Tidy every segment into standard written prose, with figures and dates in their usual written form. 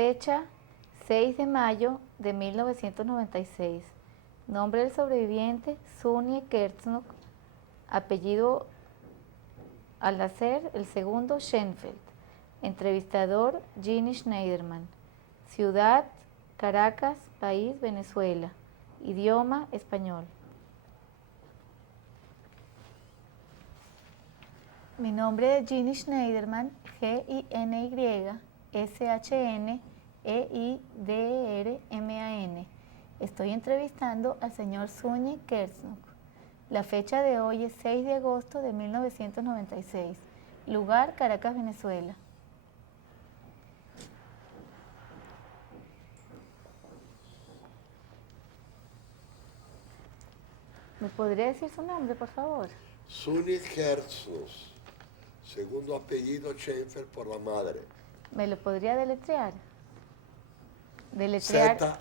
Fecha 6 de mayo de 1996. Nombre del sobreviviente Sunny Kertznock. Apellido al nacer el segundo Schenfeld. Entrevistador Ginny Schneiderman. Ciudad Caracas, país Venezuela. Idioma español. Mi nombre es Ginny Schneiderman, G-I-N-Y-S-H-N-E-I-D-E-R-M-A-N. Estoy entrevistando al señor Sunny Kertznock. La fecha de hoy es 6 de agosto de 1996. Lugar, Caracas, Venezuela. ¿Me podría decir su nombre, por favor? Sunny Kertznock, segundo apellido Schenfeld por la madre. ¿Me lo podría deletrear? Z-U-N-I-E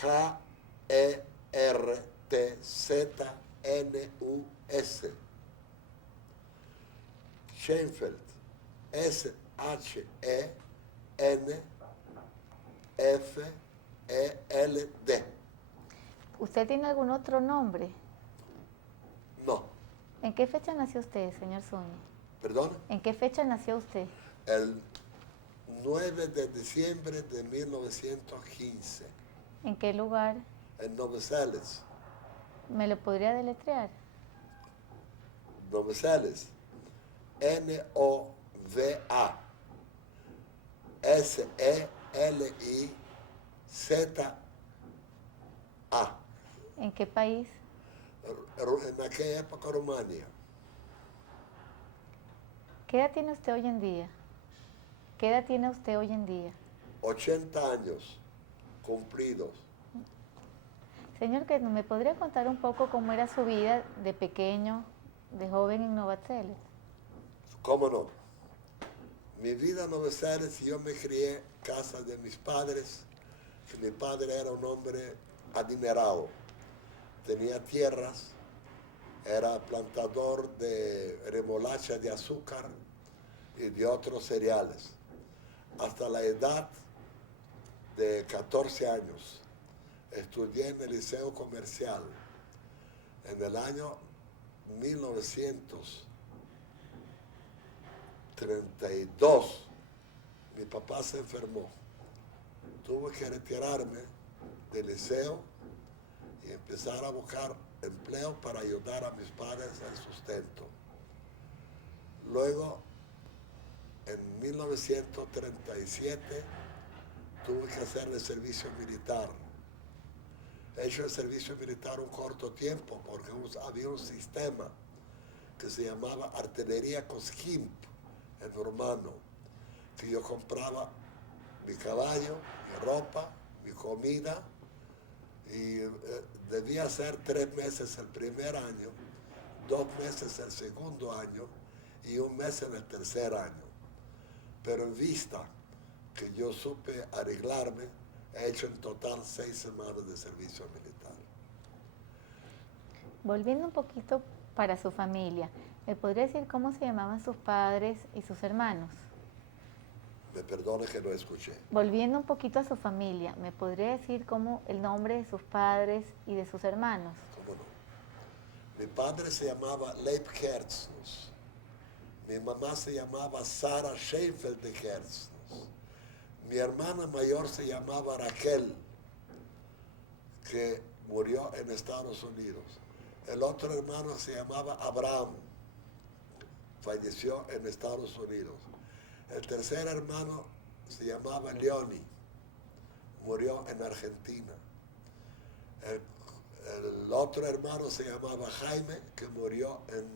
K-E-R-T-Z-N-U-S. Schenfeld, S-H-E-N-F-E-L-D. ¿Usted tiene algún otro nombre? No. ¿En qué fecha nació usted, señor Sunny? ¿Perdón? ¿En qué fecha nació usted? El 9 de diciembre de 1915. ¿En qué lugar? En Noveseles. ¿Me lo podría deletrear? Noveseles. N-O-V-A S-E-L-I-Z-A. ¿En qué país? En aquella época Rumania. ¿Qué edad tiene usted hoy en día? ¿Qué edad tiene usted hoy en día? 80 años cumplidos. Señor, ¿me podría contar un poco cómo era su vida de pequeño, de joven en Noveseles? ¿Cómo no? Mi vida en Noveseles, yo me crié en casa de mis padres, que mi padre era un hombre adinerado. Tenía tierras, era plantador de remolacha de azúcar y de otros cereales. Hasta la edad de 14 años estudié en el Liceo Comercial. En el año 1932 mi papá se enfermó. Tuve que retirarme del liceo y empezar a buscar empleo para ayudar a mis padres al sustento. Luego, en 1937, tuve que hacer el servicio militar. He hecho el servicio militar un corto tiempo porque había un sistema que se llamaba Artillería Koskimp en rumano, que yo compraba mi caballo, mi ropa, mi comida, y debía ser 3 meses el primer año, 2 meses el segundo año y 1 mes en el tercer año. Pero en vista que yo supe arreglarme, he hecho en total 6 semanas de servicio militar. Volviendo un poquito para su familia, ¿me podría decir cómo se llamaban sus padres y sus hermanos? Me perdone que no escuché. Volviendo un poquito a su familia, ¿me podría decir cómo el nombre de sus padres y de sus hermanos? ¿Cómo no? Mi padre se llamaba Leib Kertznock. Mi mamá se llamaba Sara Schenfeld de Kertznock. Mi hermana mayor se llamaba Raquel, que murió en Estados Unidos. El otro hermano se llamaba Abraham, falleció en Estados Unidos. El tercer hermano se llamaba Leoni, murió en Argentina. El otro hermano se llamaba Jaime, que murió en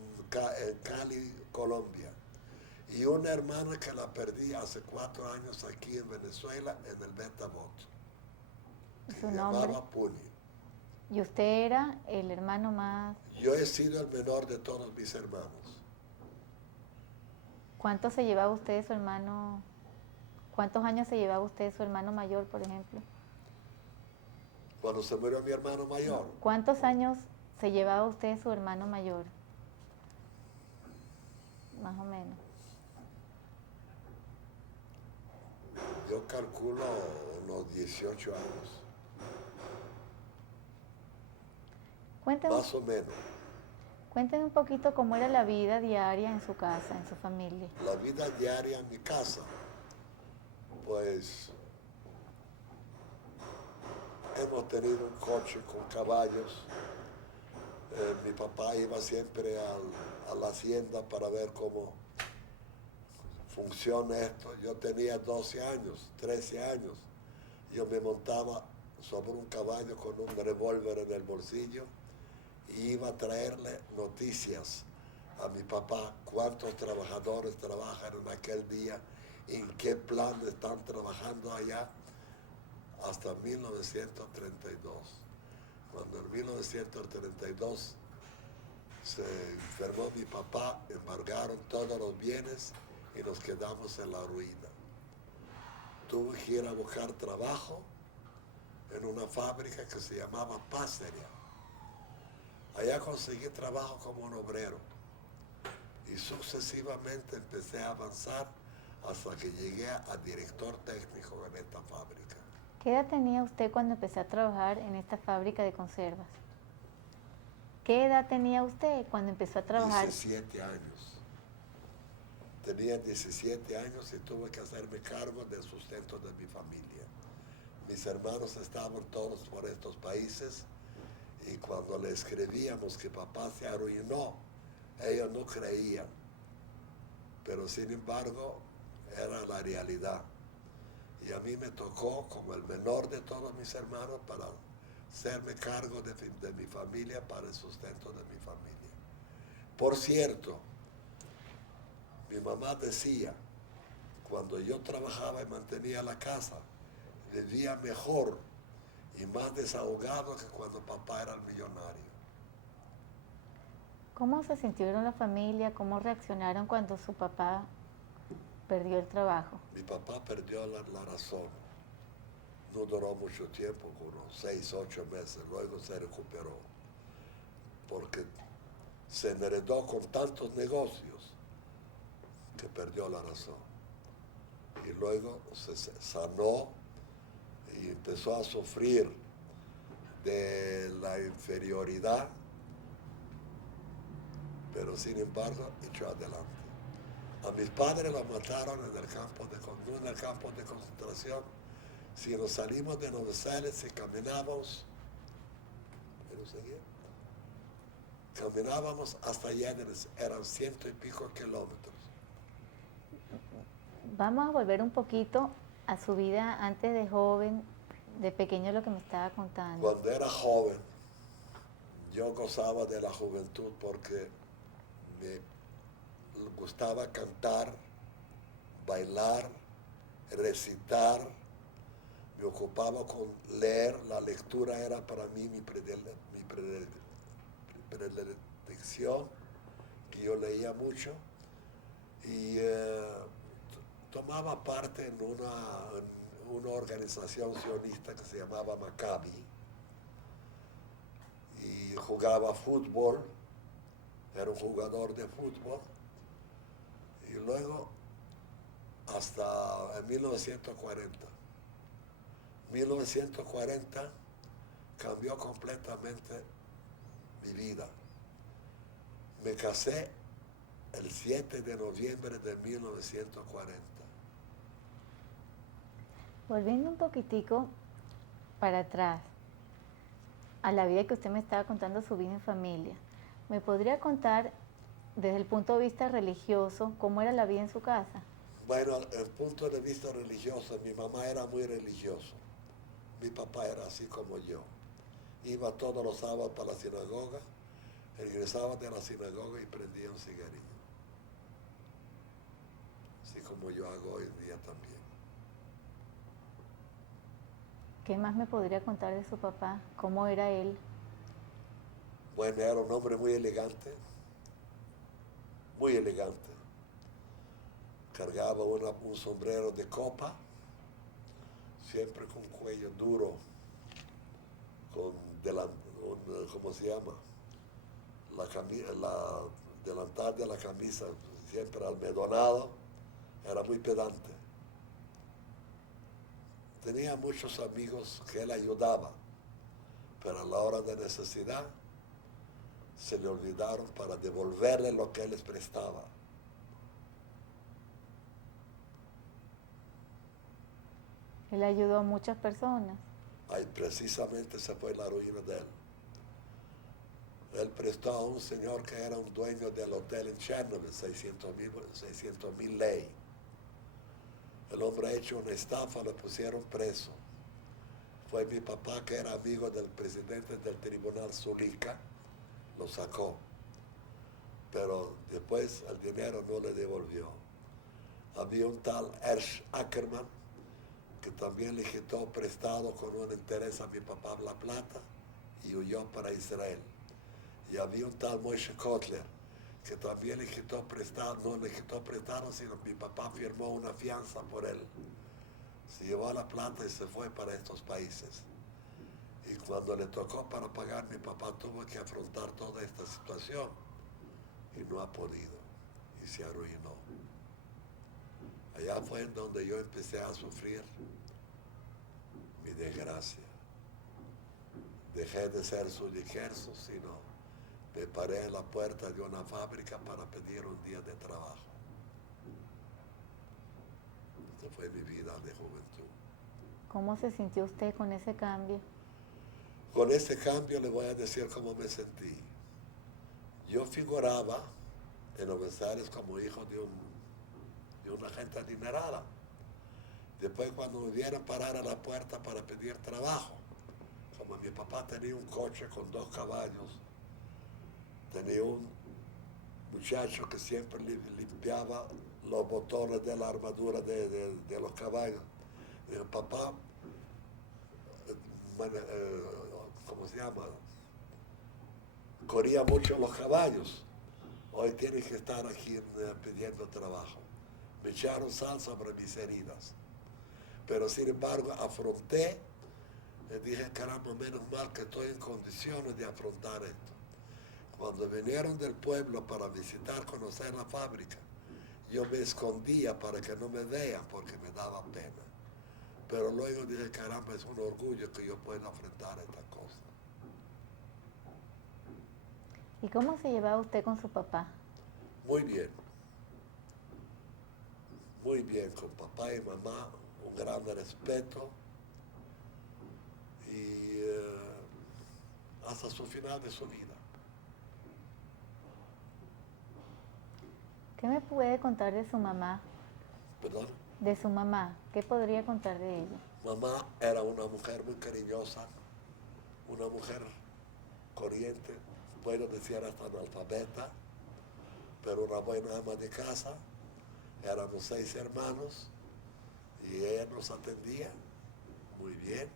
Cali, Colombia. Y una hermana que la perdí hace 4 años aquí en Venezuela, en el Betamot, que se llamaba Puni. ¿Y usted era el hermano más? Yo he sido el menor de todos mis hermanos. ¿Cuánto se llevaba usted de su hermano? ¿Cuántos años se llevaba usted de su hermano mayor, por ejemplo? Cuando se murió mi hermano mayor. ¿Cuántos años se llevaba usted de su hermano mayor? más o menos? Yo calculo unos 18 años, Cuéntenos, más o menos. cuéntenos un poquito cómo era la vida diaria en su casa, en su familia. La vida diaria en mi casa, pues hemos tenido un coche con caballos. Mi papá iba siempre a la hacienda para ver cómo funciona esto. Yo tenía 12 años, 13 años. Yo me montaba sobre un caballo con un revólver en el bolsillo y iba a traerle noticias a mi papá, cuántos trabajadores trabajan en aquel día, en qué plan están trabajando allá, hasta 1932. Cuando en 1932 se enfermó mi papá, embargaron todos los bienes y nos quedamos en la ruina. Tuve que ir a buscar trabajo en una fábrica que se llamaba Pasteria. Allá conseguí trabajo como un obrero y sucesivamente empecé a avanzar hasta que llegué a director técnico en esta fábrica. ¿Qué edad tenía usted cuando empezó a trabajar en esta fábrica de conservas? ¿Qué edad tenía usted cuando empezó a trabajar? 17 años. Tenía 17 años y tuve que hacerme cargo del sustento de mi familia. Mis hermanos estaban todos por estos países y cuando le escribíamos que papá se arruinó, ellos no creían. Pero sin embargo, era la realidad. Y a mí me tocó, como el menor de todos mis hermanos, para hacerme cargo de mi familia, para el sustento de mi familia. Por cierto, mi mamá decía, cuando yo trabajaba y mantenía la casa, vivía mejor y más desahogado que cuando papá era el millonario. ¿Cómo se sintieron la familia? ¿Cómo reaccionaron cuando su papá perdió el trabajo? Mi papá perdió la razón. No duró mucho tiempo, unos 6, 8 meses, luego se recuperó, porque se enredó con tantos negocios que perdió la razón. Y luego se sanó y empezó a sufrir de la inferioridad, pero sin embargo echó adelante. A mis padres los mataron no en el campo de concentración. Si nos salimos de Nueva Orleans y caminábamos hasta allá, eran 100 y pico kilómetros. Vamos a volver un poquito a su vida antes de joven, de pequeño, lo que me estaba contando. Cuando era joven, yo gozaba de la juventud porque me gustaba cantar, bailar, recitar. Me ocupaba con leer. La lectura era para mí mi predilección, que yo leía mucho. Y tomaba parte en una organización sionista que se llamaba Maccabi. Y jugaba fútbol, era un jugador de fútbol. Y luego, hasta en 1940 cambió completamente mi vida. Me casé el 7 de noviembre de 1940. Volviendo un poquitico para atrás, a la vida que usted me estaba contando, su vida en familia, ¿me podría contar desde el punto de vista religioso cómo era la vida en su casa? Bueno, desde el punto de vista religioso, mi mamá era muy religioso. Mi papá era así como yo. Iba todos los sábados para la sinagoga, regresaba de la sinagoga y prendía un cigarrillo. Así como yo hago hoy en día también. ¿Qué más me podría contar de su papá? ¿Cómo era él? Bueno, era un hombre muy elegante, muy elegante. Cargaba un sombrero de copa, siempre con cuello duro, con ¿cómo se llama? La delantal de la camisa siempre almedonado, era muy pedante. Tenía muchos amigos que él ayudaba, pero a la hora de necesidad se le olvidaron para devolverle lo que él les prestaba. Él ayudó a muchas personas. Ahí precisamente se fue la ruina de él. Él prestó a un señor que era un dueño del hotel en Chernobyl, 600,000 ley. El hombre ha hecho una estafa, lo pusieron preso. Fue mi papá, que era amigo del presidente del tribunal Zulica, lo sacó. Pero después el dinero no le devolvió. Había un tal Ersh Ackerman, que también le quitó prestado con un interés a mi papá la plata y huyó para Israel. Y había un tal Moshe Kotler, que también le quitó prestado, no le quitó prestado, sino mi papá firmó una fianza por él. Se llevó la plata y se fue para estos países. Y cuando le tocó para pagar, mi papá tuvo que afrontar toda esta situación y no ha podido y se arruinó. Allá fue en donde yo empecé a sufrir mi desgracia. Dejé de ser su Kerso, sino me paré en la puerta de una fábrica para pedir un día de trabajo. Esta fue mi vida de juventud. ¿Cómo se sintió usted con ese cambio? Con ese cambio le voy a decir cómo me sentí. Yo figuraba en Buenos Aires como hijo de una gente adinerada. Después, cuando me vieron parar a la puerta para pedir trabajo, como mi papá tenía un coche con 2 caballos, tenía un muchacho que siempre limpiaba los botones de la armadura de los caballos. Dijo, papá, ¿cómo se llama? Corría mucho los caballos. Hoy tiene que estar aquí pidiendo trabajo. Me echaron sal sobre mis heridas. Pero sin embargo afronté y dije, caramba, menos mal que estoy en condiciones de afrontar esto. Cuando vinieron del pueblo para visitar, conocer la fábrica, yo me escondía para que no me vean porque me daba pena. Pero luego dije, caramba, es un orgullo que yo pueda enfrentar esta cosa. ¿Y cómo se llevaba usted con su papá? Muy bien, con papá y mamá, un gran respeto y hasta su final de su vida. ¿Qué me puede contar de su mamá? ¿Perdón? De su mamá, ¿qué podría contar de ella? Mamá era una mujer muy cariñosa, una mujer corriente, puedo decir hasta analfabeta, pero una buena ama de casa. Éramos 6 hermanos y ella nos atendía muy bien,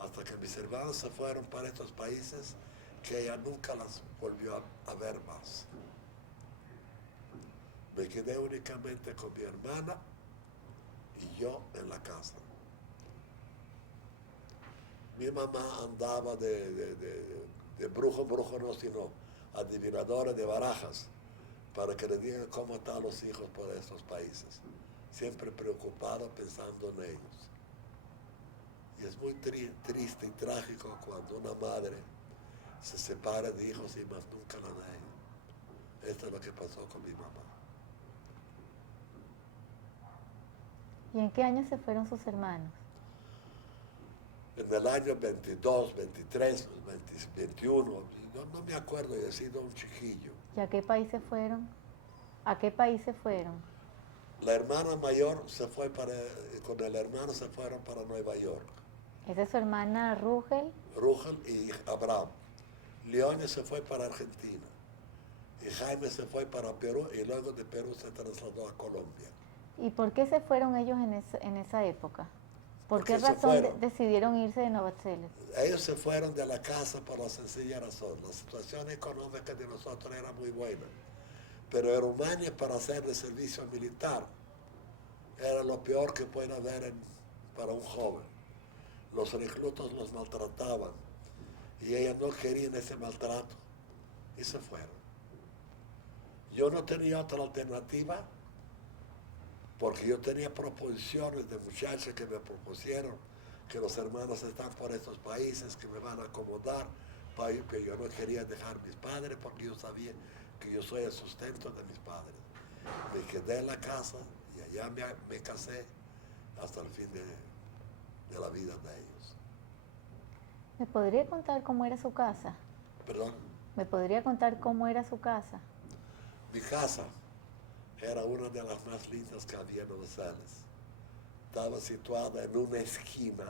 hasta que mis hermanos se fueron para estos países que ella nunca las volvió a ver más. Me quedé únicamente con mi hermana y yo en la casa. Mi mamá andaba de brujo no, sino adivinadora de barajas, para que le digan cómo están los hijos por estos países. Siempre preocupado pensando en ellos. Y es muy triste y trágico cuando una madre se separa de hijos y más nunca la ve. Esto es lo que pasó con mi mamá. ¿Y en qué año se fueron sus hermanos? En el año 22, 23, 21, no me acuerdo, he sido un chiquillo. ¿Y a qué país se fueron? ¿A qué país se fueron? La hermana mayor se fue con el hermano se fueron para Nueva York. Esa es su hermana Rugel. Rugel y Abraham. Leone se fue para Argentina. Y Jaime se fue para Perú y luego de Perú se trasladó a Colombia. ¿Y por qué se fueron ellos en esa época? ¿Por qué Porque se razón fueron. decidieron irse de Nueva Zelanda? Ellos se fueron de la casa por la sencilla razón. La situación económica de nosotros era muy buena. Pero en Rumania, para hacer el servicio militar, era lo peor que puede haber para un joven. Los reclutos los maltrataban y ellas no querían ese maltrato y se fueron. Yo no tenía otra alternativa porque yo tenía proposiciones de muchachos que me propusieron que los hermanos están por estos países, que me van a acomodar, pero yo no quería dejar mis padres porque yo sabía que yo soy el sustento de mis padres. Me quedé en la casa y allá me casé hasta el fin de la vida de ellos. ¿Me podría contar cómo era su casa? ¿Perdón? ¿Me podría contar cómo era su casa? Mi casa era una de las más lindas que había en Los Ángeles. Estaba situada en una esquina,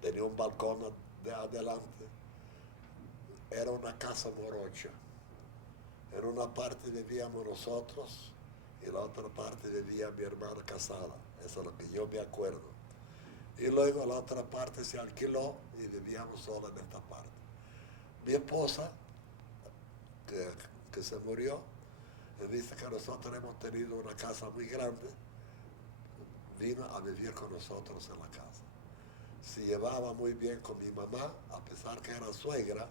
tenía un balcón de adelante, era una casa morocha. En una parte vivíamos nosotros y en la otra parte vivía mi hermana casada, eso es lo que yo me acuerdo. Y luego la otra parte se alquiló y vivíamos sola en esta parte. Mi esposa, que se murió, dice que nosotros hemos tenido una casa muy grande, vino a vivir con nosotros en la casa. Se llevaba muy bien con mi mamá, a pesar que era suegra,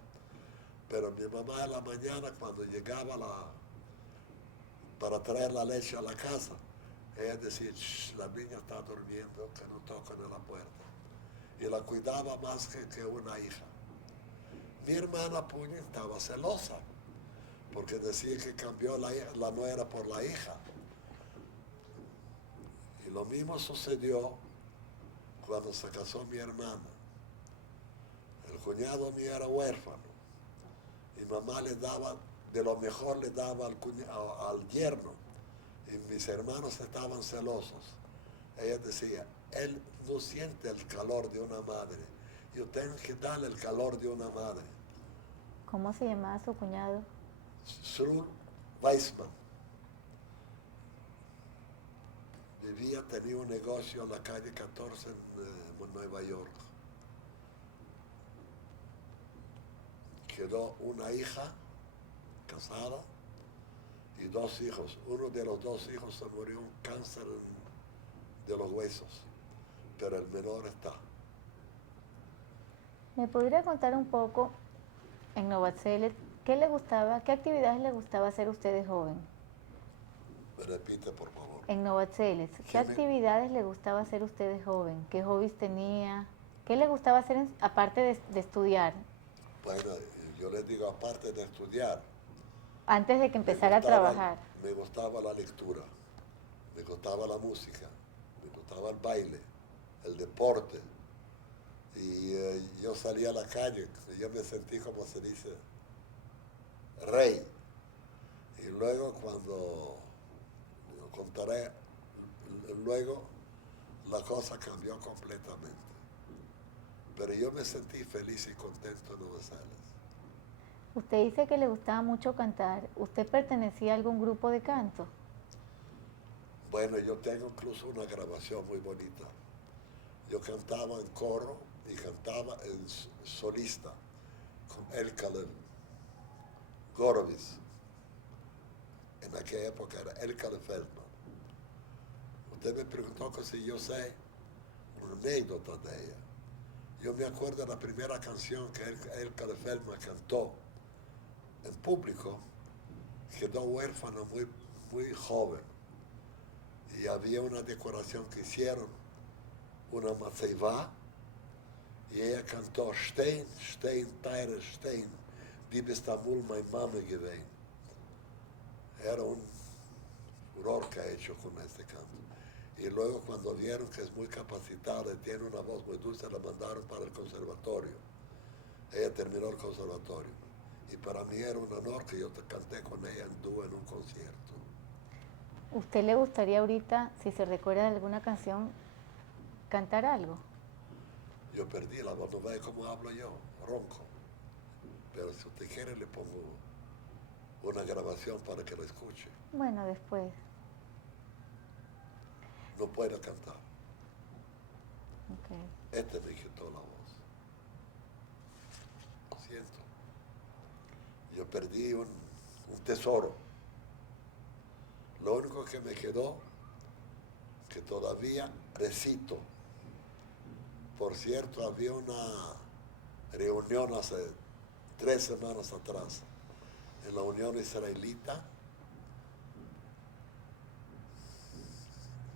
pero mi mamá en la mañana cuando llegaba para traer la leche a la casa, ella decía, la niña está durmiendo, que no toquen a la puerta. Y la cuidaba más que una hija. Mi hermana Puña estaba celosa, porque decía que cambió la nuera por la hija. Y lo mismo sucedió cuando se casó mi hermana. El cuñado mío era huérfano. Mi mamá le daba, de lo mejor le daba al yerno. Y mis hermanos estaban celosos. Ella decía, él no siente el calor de una madre. Yo tengo que darle el calor de una madre. ¿Cómo se llamaba su cuñado? Srul Weissman. Tenía un negocio en la calle 14 en Nueva York. Quedó una hija casada y 2 hijos. Uno de los 2 hijos se murió un cáncer de los huesos, pero el menor está. ¿Me podría contar un poco en Novaceles qué actividades le gustaba hacer a usted de joven? Me repite, por favor. En Novaceles, ¿qué actividades le gustaba hacer a usted de joven? ¿Qué hobbies tenía? ¿Qué le gustaba hacer aparte de estudiar? Bueno, yo les digo, aparte de estudiar, Antes de que empezara a trabajar. me gustaba la lectura, me gustaba la música, me gustaba el baile, el deporte. Y yo salía a la calle, yo me sentí, como se dice, rey. Y luego cuando lo contaré, luego la cosa cambió completamente. Pero yo me sentí feliz y contento en Nueva Ángeles. Usted dice que le gustaba mucho cantar. ¿Usted pertenecía a algún grupo de canto? Bueno, yo tengo incluso una grabación muy bonita. Yo cantaba en coro y cantaba en solista con Erkale Gorovic. En aquella época era Erkale Feldman. Usted me preguntó que si yo sé una anécdota de ella. Yo me acuerdo de la primera canción que Erkale Feldman cantó en público. Quedó huérfano muy joven. Y había una decoración que hicieron, una maceivá, y ella cantó Stein, Stein, Teire, Stein, die Istanbul, my mama gewesen. Era un furor que ha hecho con este canto. Y luego cuando vieron que es muy capacitada y tiene una voz muy dulce, la mandaron para el conservatorio. Ella terminó el conservatorio. Y para mí era un honor que yo canté con ella en dúo en un concierto. ¿Usted le gustaría ahorita, si se recuerda de alguna canción, cantar algo? Yo perdí la voz, no ve cómo hablo yo, ronco. Pero si usted quiere le pongo una grabación para que lo escuche. Bueno, después. No puedo cantar. Okay. Este me quitó la voz. Lo siento. Yo perdí un tesoro. Lo único que me quedó, que todavía recito. Por cierto, había una reunión hace 3 semanas atrás en la Unión Israelita,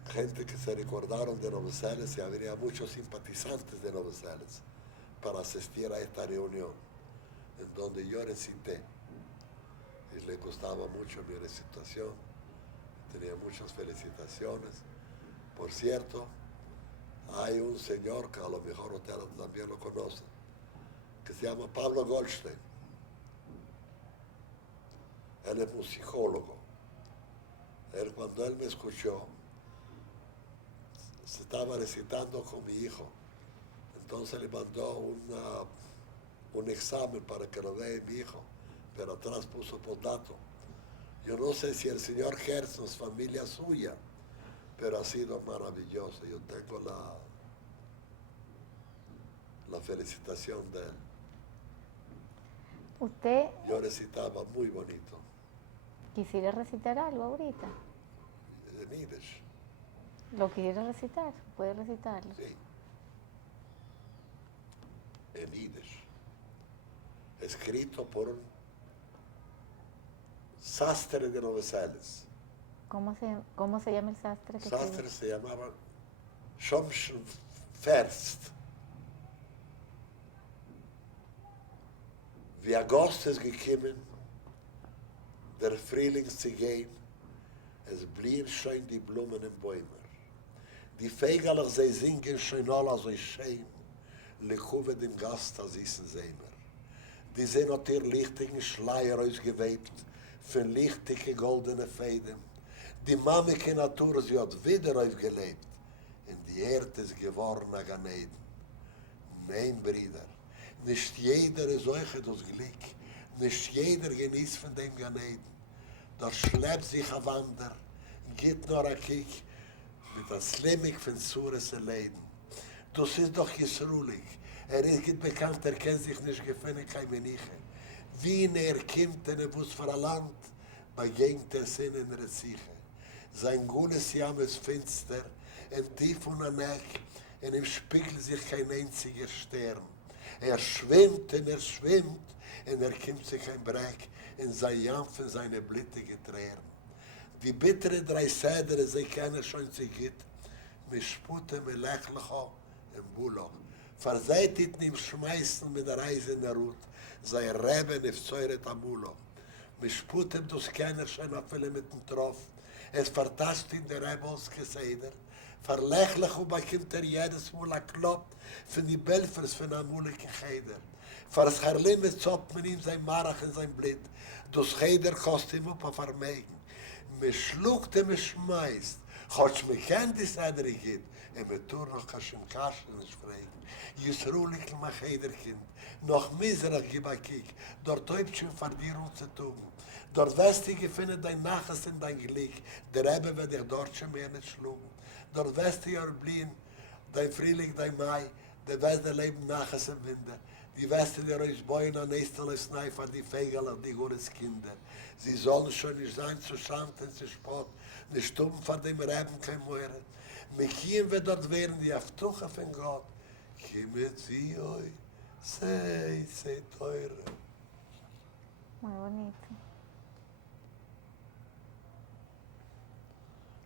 gente que se recordaron de Nueva Celes y habría muchos simpatizantes de Nueva Celes para asistir a esta reunión en donde yo recité y le gustaba mucho mi recitación, tenía muchas felicitaciones. Por cierto, hay un señor que a lo mejor usted también lo conoce, que se llama Pablo Goldstein. Él es un psicólogo. Cuando él me escuchó, se estaba recitando con mi hijo. Entonces le mandó un examen para que lo vea mi hijo, pero atrás puso postdato. Yo no sé si el señor Gerson es familia suya, pero ha sido maravilloso. Yo tengo la felicitación de él. Usted Yo recitaba muy bonito. quisiera recitar algo ahorita. En Yiddish. ¿Lo quisiera recitar? ¿Puede recitarlo? Sí. En Yiddish. Escrito por un sastre de Nueva Celes. ¿Cómo se llama el sastre que Sastre escribe? se llamaba Schomschen Ferst. Wie August ist gekommen, der Frühling zu gehen, es blühen schon die Blumen im Bäumer. Die Vögel, sie singen schon alle so schön, lekuve dem Gast, das ist ein Sämer. Die sind hat ihr lichtigen Schleier ausgewebt, von lichtige goldene Fäden. Die mamike Natur, sie hat wieder aufgelebt, in die Erde ist geworden ein Ganeden. Nein, Brüder, nicht jeder ist euch das Glück, nicht jeder genießt von dem Ganeden. Da schleppt sich ein Wander, geht nur ein Kick, mit der Slimmig von Sures Leiden. Das ist doch Jesrulig. Ist bekannt, kennt sich nicht gefunden, kein Meniche. Wie kommt in Bus für ein Land, begegnet Sinn in Reziche. Sein gutes Jam ist finster, in tief und an Eck, in ihm spiegelt sich kein einziger Stern. Schwimmt, und kommt sich ein Breck, in sein Jampf, in seine blittige Tränen. Die bittere drei Sädere, sie kennen schon sie geht, mit Spute, mit Lechlecho, im Buloch. Verseitigt ihm schmeißen mit der Reise in der Rut, sei Reben auf Säuret am Buloch. Mit Spute, das kennen schon auf viele mit dem Troff, es vertascht in der Rebels Geseder, verlächlich bekommt jedes Mal ein Klopp von die Belfers von der Mulike Cheder. Vers Herlim ist zoppt mit ihm sein Marach in sein Blit, das Cheder kostet ihm auf Vermeigen. Me schluckt me schmeißt, Gott me kennt die Sädere geht, me tur noch Kaschen nicht fragen. Jesrulik mach jeder Kind, noch miserig gib a Kick, dort täubt schon Verdierung zu tun. Dort wirst du gefunden dein Nachas in dein Glück, der Rebbe wird dich dort schon mehr nicht schlugen. Dort wirst du ja blieben, dein Frühling, dein Mai, der wirst du leben Nachas im Winter. Die wirst du dir euch bauen an nächsten Sneifer, die Vögel und die gutes Kinder. Sie sollen schon nicht sein zu Schand und zu Spott, nicht stumm von dem Reben kein Möhre. Mit Kiem wir dort werden die Aftuche von Gott. Kiemet sie euch, sei teure. Muy bonito.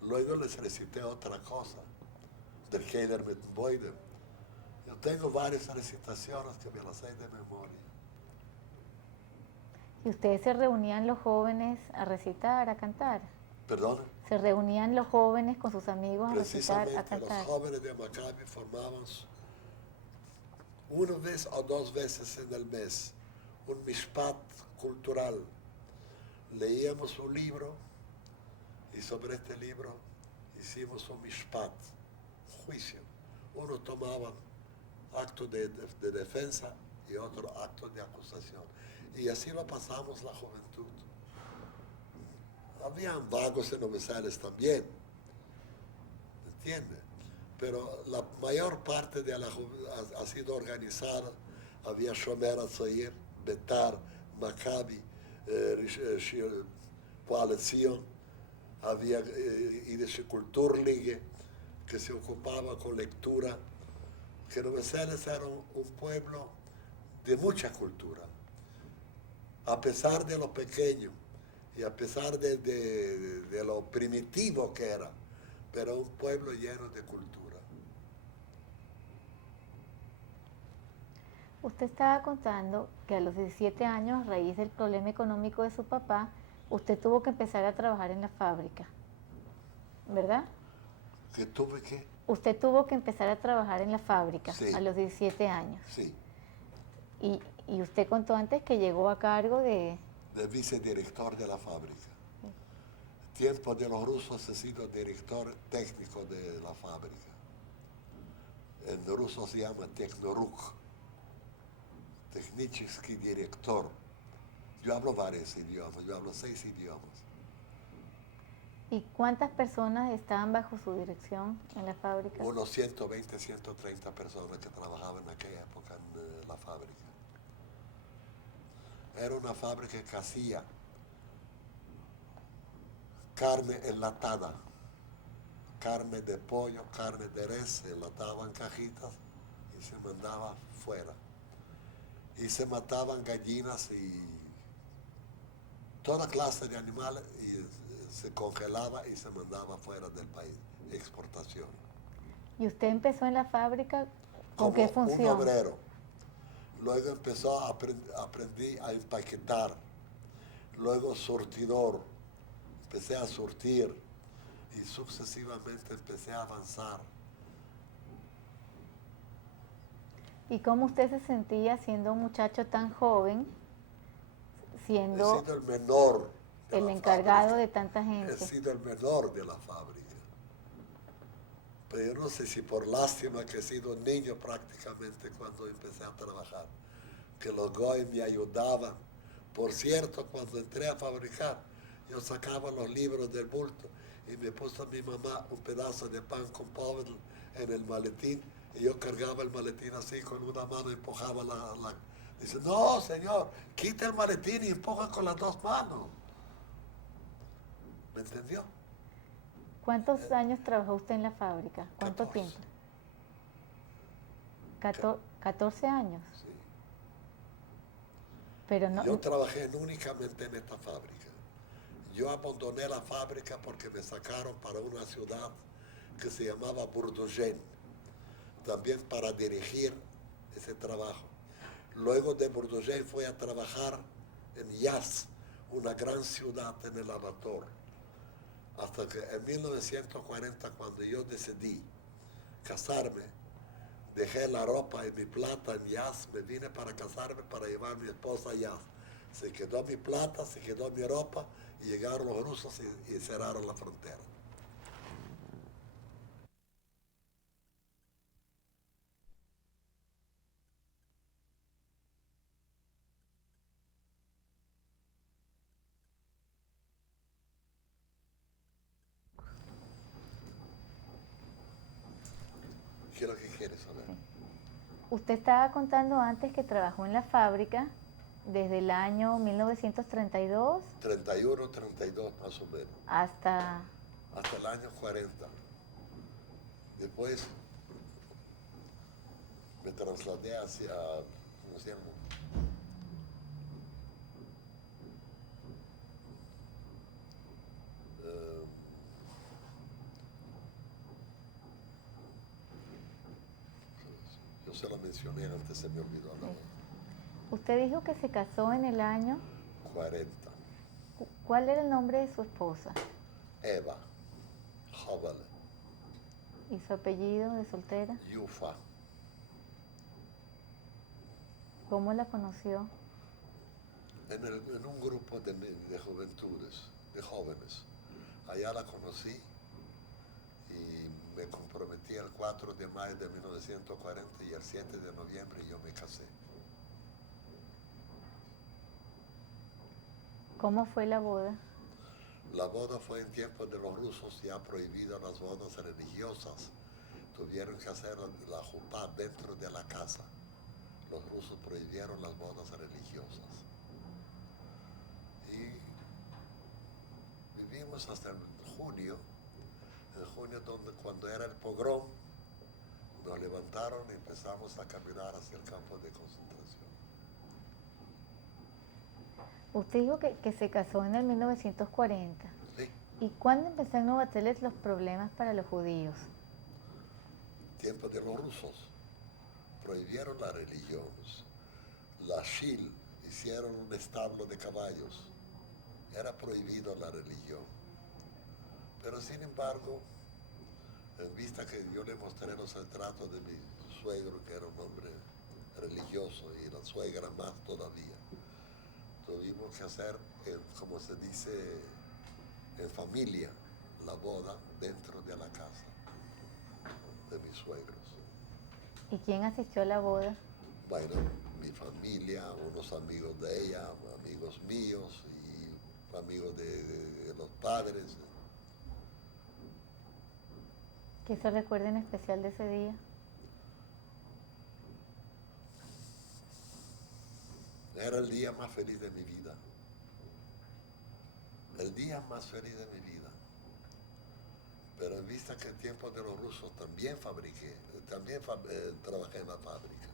Luego les recité otra cosa, del Keder mit dem Beide. Yo tengo varias recitaciones que me las sé de memoria. ¿Y ustedes se reunían los jóvenes a recitar, a cantar? ¿Perdón? ¿Se reunían los jóvenes con sus amigos a recitar, a Precisamente cantar? los jóvenes de Maccabi formamos una vez o dos veces en el mes un mishpat cultural. Leíamos un libro y sobre este libro hicimos un mishpat, un juicio. Uno tomaba acto de defensa y otro acto de acusación. Y así lo pasamos la juventud. Habían vagos en Nueva Celes también, ¿entiende? Pero la mayor parte de la juventud ha sido organizada. Había Shomer HaTzair, Betar, Maccabi, Coalición, había Yiddish Kulturliga, que se ocupaba con lectura, que Nueva Celes era un pueblo de mucha cultura. A pesar de lo pequeño y a pesar de lo primitivo que era, pero un pueblo lleno de cultura. Usted estaba contando que a los 17 años, a raíz del problema económico de su papá, usted tuvo que empezar a trabajar en la fábrica, ¿verdad? ¿Que tuve que? Usted tuvo que empezar a trabajar en la fábrica Sí. a los 17 años. Sí, Y usted contó antes que llegó a cargo de... de vicedirector de la fábrica. Tiempo de los rusos he sido director técnico de la fábrica. En ruso se llama Technoruk, Technicheski director. Yo hablo varios idiomas, yo hablo 6 idiomas. ¿Y cuántas personas estaban bajo su dirección en la fábrica? Unos 120, 130 personas que trabajaban en aquella época en la fábrica. Era una fábrica que hacía carne enlatada, carne de pollo, carne de res, se enlataba en cajitas y se mandaba fuera. Y se mataban gallinas y toda clase de animales y se congelaba y se mandaba fuera del país, exportación. ¿Y usted empezó en la fábrica con Como qué función? un obrero. Luego aprendí a empaquetar. Luego surtidor. Empecé a surtir y sucesivamente empecé a avanzar. ¿Y cómo usted se sentía siendo un muchacho tan joven, He siendo sido el menor de el la encargado fábrica. de tanta He gente? sido el menor de la fábrica. Pero yo no sé si por lástima que he sido un niño prácticamente cuando empecé a trabajar, que los goy me ayudaban. Por cierto, cuando entré a fabricar, yo sacaba los libros del bulto y me puso mi mamá un pedazo de pan con pobre en el maletín y yo cargaba el maletín así con una mano y empujaba la... Dice, no, señor, quita el maletín y empuja con las dos manos. ¿Me entendió? ¿Cuántos años trabajó usted en la fábrica? ¿Cuánto 14. tiempo? 14 años. Sí. Pero no, Yo trabajé únicamente en esta fábrica. Yo abandoné la fábrica porque me sacaron para una ciudad que se llamaba Burdujen, también para dirigir ese trabajo. Luego de Burdujen fui a trabajar en Yaz, una gran ciudad en el Anator. Hasta que en 1940, cuando yo decidí casarme, dejé la ropa y mi plata en Yaz, me vine para casarme, para llevar a mi esposa a Yaz. Se quedó mi plata, se quedó mi ropa y llegaron los rusos y cerraron la frontera. ¿Qué es lo que quieres saber? usted estaba contando antes que trabajó en la fábrica desde el año 1932 31, 32 más o menos, hasta... hasta el año 40. Después me trasladé hacia, ¿cómo se llama? Eh, yo se lo mencioné antes, se me olvidó la Usted dijo que se casó en el año... 40. ¿Cuál era el nombre de su esposa? Eva, Jovel, ¿Y su apellido de soltera? Yufa. ¿Cómo la conoció? En un grupo de juventudes, de jóvenes. Allá la conocí y me comprometí el 4 de mayo de 1940 y el 7 de noviembre yo me casé. ¿Cómo fue la boda? La boda fue en tiempos de los rusos, ya prohibidas las bodas religiosas. Tuvieron que hacer la jupá dentro de la casa. Los rusos prohibieron las bodas religiosas. Y vivimos hasta el junio, cuando era el pogrom, nos levantaron y empezamos a caminar hacia el campo de concentración. Usted dijo que se casó en el 1940. Sí. ¿Y cuándo empezó en Nueva Zelanda los problemas para los judíos? Tiempo de los rusos. Prohibieron la religión. La Shil hicieron un establo de caballos. Era prohibido la religión. Pero sin embargo, en vista que yo le mostré los retratos de mi suegro, que era un hombre religioso, y la suegra más todavía, tuvimos que hacer, como se dice, en familia, la boda dentro de la casa de mis suegros. ¿Y quién asistió a la boda? Bueno, mi familia, unos amigos de ella, amigos míos y amigos de los padres. ¿Qué se recuerda en especial de ese día? Era el día más feliz de mi vida. El día más feliz de mi vida. Pero en vista que en tiempos de los rusos también trabajé en la fábrica.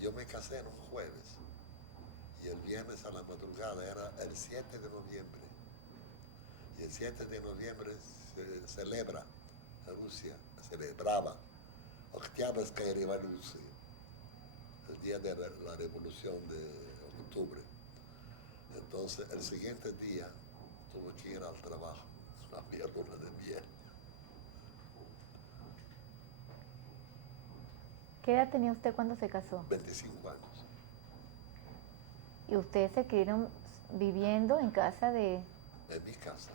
Yo me casé en un jueves y el viernes a la madrugada era el 7 de noviembre. Y el 7 de noviembre se celebra, Rusia celebraba Oktyabrskaya Revolución, el día de la revolución de octubre. Entonces el siguiente día tuve que ir al trabajo, había luna de miel. ¿Qué edad tenía usted cuando se casó? 25 años. ¿Y ustedes se quedaron viviendo en casa de En mi casa.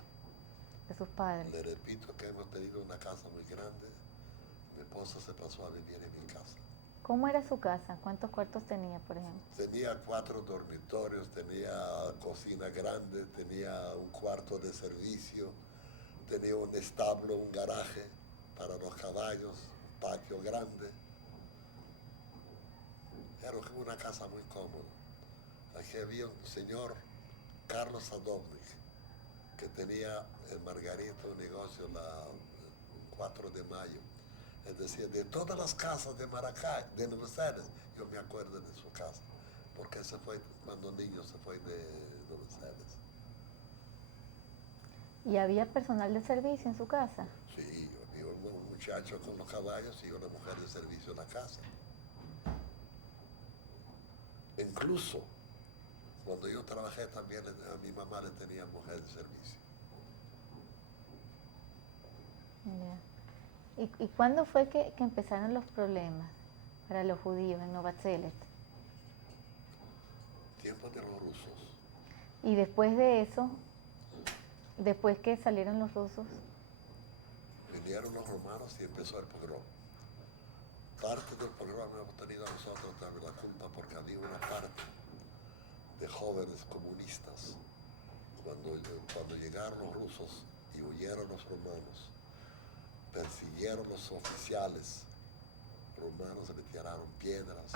sus padres? Le repito que hemos tenido una casa muy grande. Mi esposa se pasó a vivir en mi casa. ¿Cómo era su casa? ¿Cuántos cuartos tenía, por ejemplo? Tenía 4 dormitorios, tenía cocina grande, tenía un cuarto de servicio, tenía un establo, un garaje para los caballos, un patio grande. Era una casa muy cómoda. Aquí había un señor, Carlos Sadovnik, que tenía en Margarita un negocio el 4 de mayo. Es decir, de todas las casas de Maracay, de Nueva Zelanda, yo me acuerdo de su casa, porque se fue, cuando niño se fue de Nueva Zelanda. ¿Y había personal de servicio en su casa? Sí, había un muchacho con los caballos y una mujer de servicio en la casa. Incluso cuando yo trabajé también a mi mamá le tenía mujer de servicio. Ya. ¿Y cuándo fue que empezaron los problemas para los judíos en Nueva Zelanda? Tiempos de los rusos. Y después de eso, después que salieron los rusos, Vinieron los romanos y empezó el pogrom. Parte del pogrom hemos tenido nosotros también la culpa porque había una parte de jóvenes comunistas. Cuando llegaron los rusos y huyeron los romanos, persiguieron los oficiales romanos, le tiraron piedras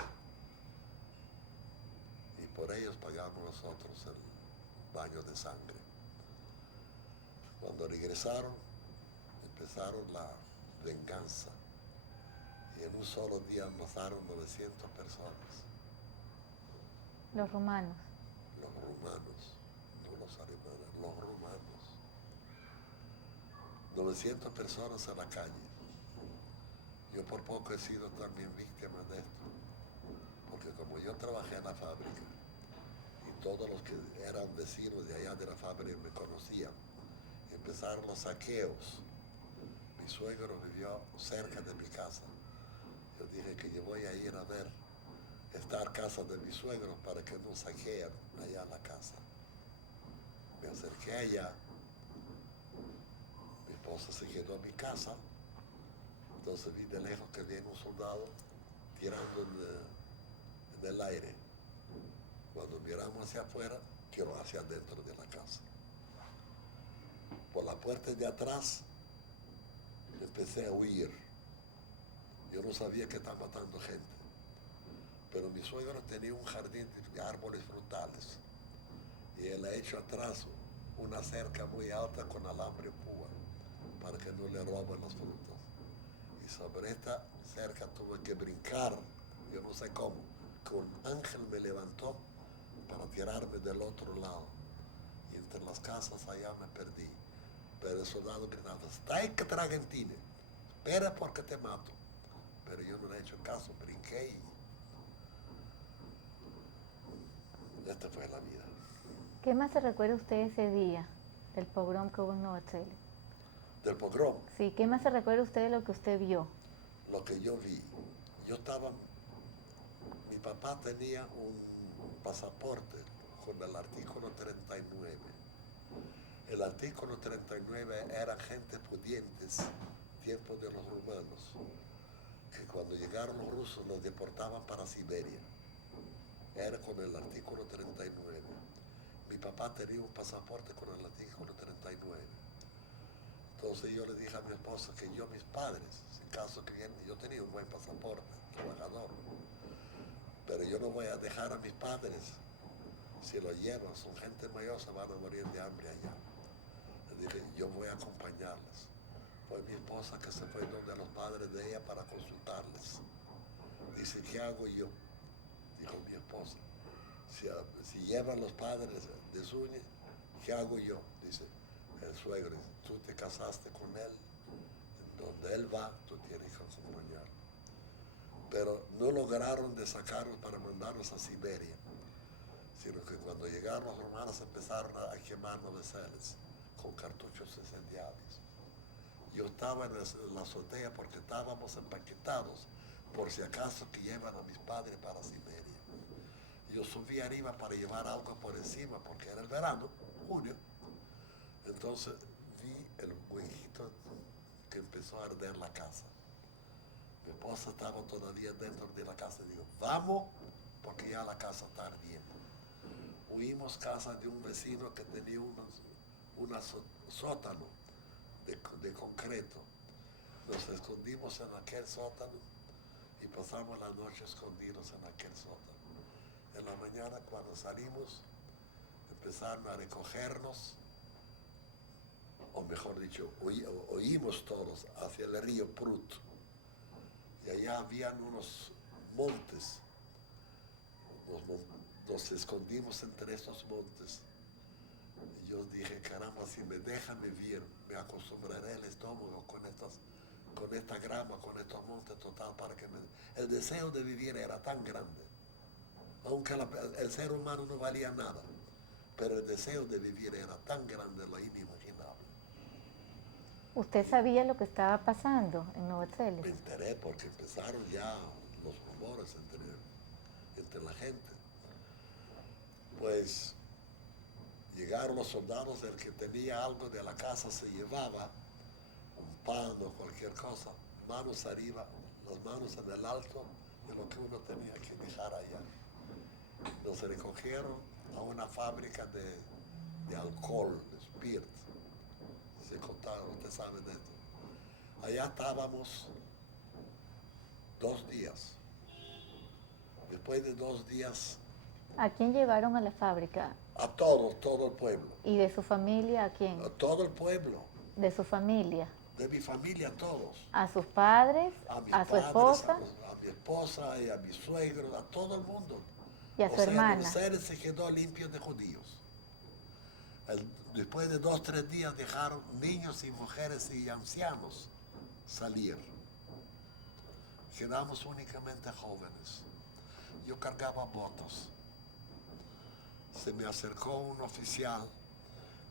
y por ellos pagamos nosotros el baño de sangre. Cuando regresaron, empezaron la venganza y en un solo día mataron 900 personas. los romanos. Los romanos, no los alemanes, los romanos. 900 personas en la calle. Yo por poco he sido también víctima de esto, porque como yo trabajé en la fábrica y todos los que eran vecinos de allá de la fábrica me conocían, empezaron los saqueos. Mi suegro vivió cerca de mi casa. Yo dije que yo voy a ir a ver esta casa de mis suegros para que no saqueen allá la casa. Me acerqué allá, mi esposa se quedó en mi casa, entonces vi de lejos que viene un soldado tirando en el aire. Cuando miramos hacia afuera, tiró hacia adentro de la casa. Por la puerta de atrás empecé a huir. Yo no sabía que estaba matando gente. Pero mi suegro tenía un jardín de árboles frutales y él ha hecho atrás una cerca muy alta con alambre púa para que no le roben las frutas. Y sobre esta cerca tuve que brincar, yo no sé cómo, que un ángel me levantó para tirarme del otro lado. Y entre las casas allá me perdí. Pero el soldado gritaba, "Stai que Tragantine, espera porque te mato". Pero yo no le he hecho caso, brinqué y esta fue la vida. ¿Qué más se recuerda usted ese día del pogrom que hubo en Nueva Zelanda? Del pogrom, Sí, ¿qué más se recuerda usted de lo que usted vio? lo que yo vi, yo estaba, mi papá tenía un pasaporte con el artículo 39. El artículo 39 era gente pudientes, tiempo de los romanos, que cuando llegaron los rusos los deportaban para Siberia. Era con el artículo 39. Mi papá tenía un pasaporte con el artículo 39. Entonces yo le dije a mi esposa que yo, mis padres, en caso que yo tenía un buen pasaporte, trabajador, pero yo no voy a dejar a mis padres, si lo llevan, son gente mayor, se van a morir de hambre allá. Le dije, yo voy a acompañarles. Fue mi esposa que se fue donde los padres de ella para consultarles. Dice, ¿qué hago yo? Dijo mi esposa. Si llevan los padres de Zúñiga, ¿qué hago yo? Dice el suegro, tú te casaste con él, en donde él va, tú tienes que acompañarlo. Pero no lograron de sacarlos para mandarlos a Siberia, sino que cuando llegaron los romanos empezaron a quemarnos de celes con cartuchos incendiables. Yo estaba en la azotea porque estábamos empaquetados por si acaso que llevan a mis padres para Siberia. Yo subí arriba para llevar algo por encima porque era el verano, junio. Entonces vi el huequito que empezó a arder la casa. Mi esposa estaba todavía dentro de la casa y digo, vamos, porque ya la casa está ardiendo. Huimos casa de un vecino que tenía un sótano de concreto. Nos escondimos en aquel sótano y pasamos la noche escondidos en aquel sótano. En la mañana cuando salimos empezaron a recogernos, o mejor dicho, oímos todos hacia el río Prut. Y allá habían unos montes. Nos escondimos entre estos montes. Y yo dije, caramba, si me dejan vivir, me acostumbraré el estómago con esta grama, con estos montes total, para que el deseo de vivir era tan grande. Aunque el ser humano no valía nada, pero el deseo de vivir era tan grande, lo inimaginable. ¿Usted sabía lo que estaba pasando en Nueva Zelanda? Me enteré porque empezaron ya los rumores entre la gente. Pues llegaron los soldados, el que tenía algo de la casa se llevaba, un pan o cualquier cosa, manos arriba, las manos en el alto de lo que uno tenía que dejar allá. Nos recogieron a una fábrica de alcohol, de spirit. Se contaron, usted sabe de esto. Allá estábamos 2 días. Después de 2 días, ¿A quién llevaron a la fábrica? a todos, todo el pueblo. ¿Y de su familia a quién? A todo el pueblo. De su familia. De mi familia, a todos. ¿A sus padres? ¿A su esposa? A mi esposa y a mi suegro, a todo el mundo. ¿Y a su hermana? Buenos se quedó limpio de judíos. Después de 2, 3 días dejaron niños y mujeres y ancianos salir. Quedamos únicamente jóvenes. Yo cargaba botas. Se me acercó un oficial.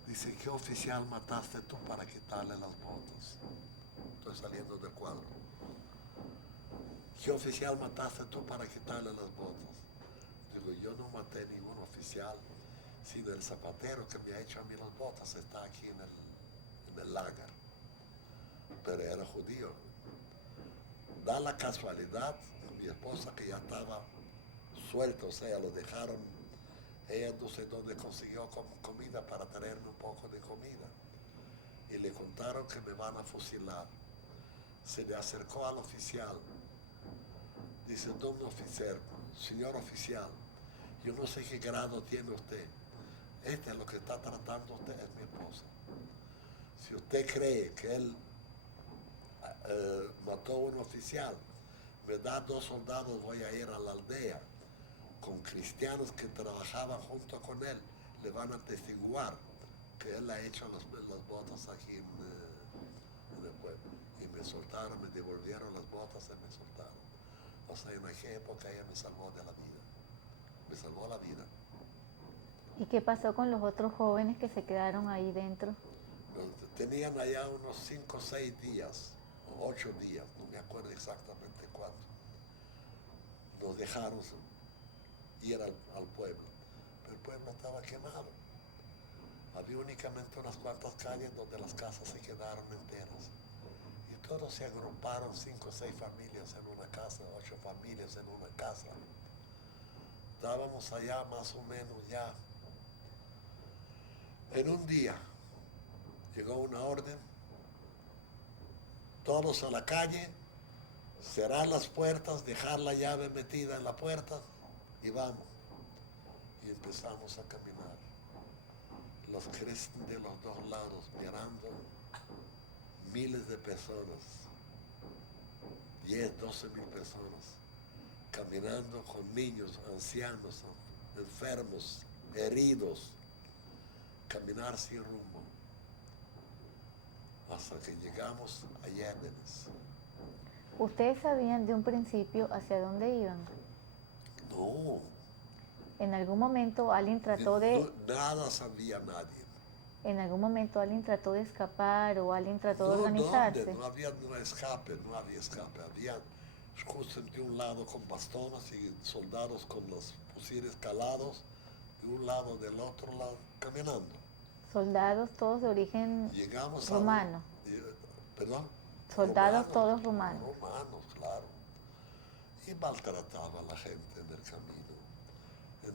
Dice, ¿qué oficial mataste tú para quitarle las botas? Estoy saliendo del cuadro. ¿Qué oficial mataste tú para quitarle las botas? Digo, yo no maté ningún oficial, sino el zapatero que me ha hecho a mí las botas está aquí en el lagar. Pero era judío. Da la casualidad, mi esposa que ya estaba suelta, o sea, lo dejaron, ella no sé dónde consiguió comida para traerme un poco de comida. Y le contaron que me van a fusilar. Se le acercó al oficial. Dice, don oficial, señor oficial, yo no sé qué grado tiene usted. Este es lo que está tratando usted, es mi esposa. Si usted cree que él mató a un oficial, me da 2 soldados, voy a ir a la aldea con cristianos que trabajaban junto con él, le van a atestiguar que él ha hecho las botas aquí en el pueblo. Y me soltaron, me devolvieron las botas y me soltaron. O sea, en aquella época ella me salvó de la vida. Me salvó la vida. ¿Y qué pasó con los otros jóvenes que se quedaron ahí dentro? Tenían allá unos 5 o 6 días, o 8 días, no me acuerdo exactamente cuánto. Nos dejaron ir al pueblo, pero el pueblo estaba quemado. Había únicamente unas cuantas calles donde las casas se quedaron enteras. Y todos se agruparon, 5 o 6 familias en una casa, 8 familias en una casa. Estábamos allá más o menos ya. En un día llegó una orden, todos a la calle, cerrar las puertas, dejar la llave metida en la puerta y vamos. Y empezamos a caminar. Los crestos de los dos lados, mirando miles de personas, 10, 12 mil personas, caminando con niños, ancianos, enfermos, heridos, caminar sin rumbo, hasta que llegamos a Yémenes. ¿Ustedes sabían de un principio hacia dónde iban? No. ¿En algún momento alguien trató de... Nada sabía nadie. ¿En algún momento alguien trató de escapar o alguien trató de organizarse? ¿Dónde? No había escape. Había justo de un lado con bastones y soldados con los fusiles calados, de un lado del otro lado, caminando. Soldados todos de origen rumano. ¿Perdón? Soldados todos rumanos. Romanos, claro. Y maltrataba a la gente en el camino.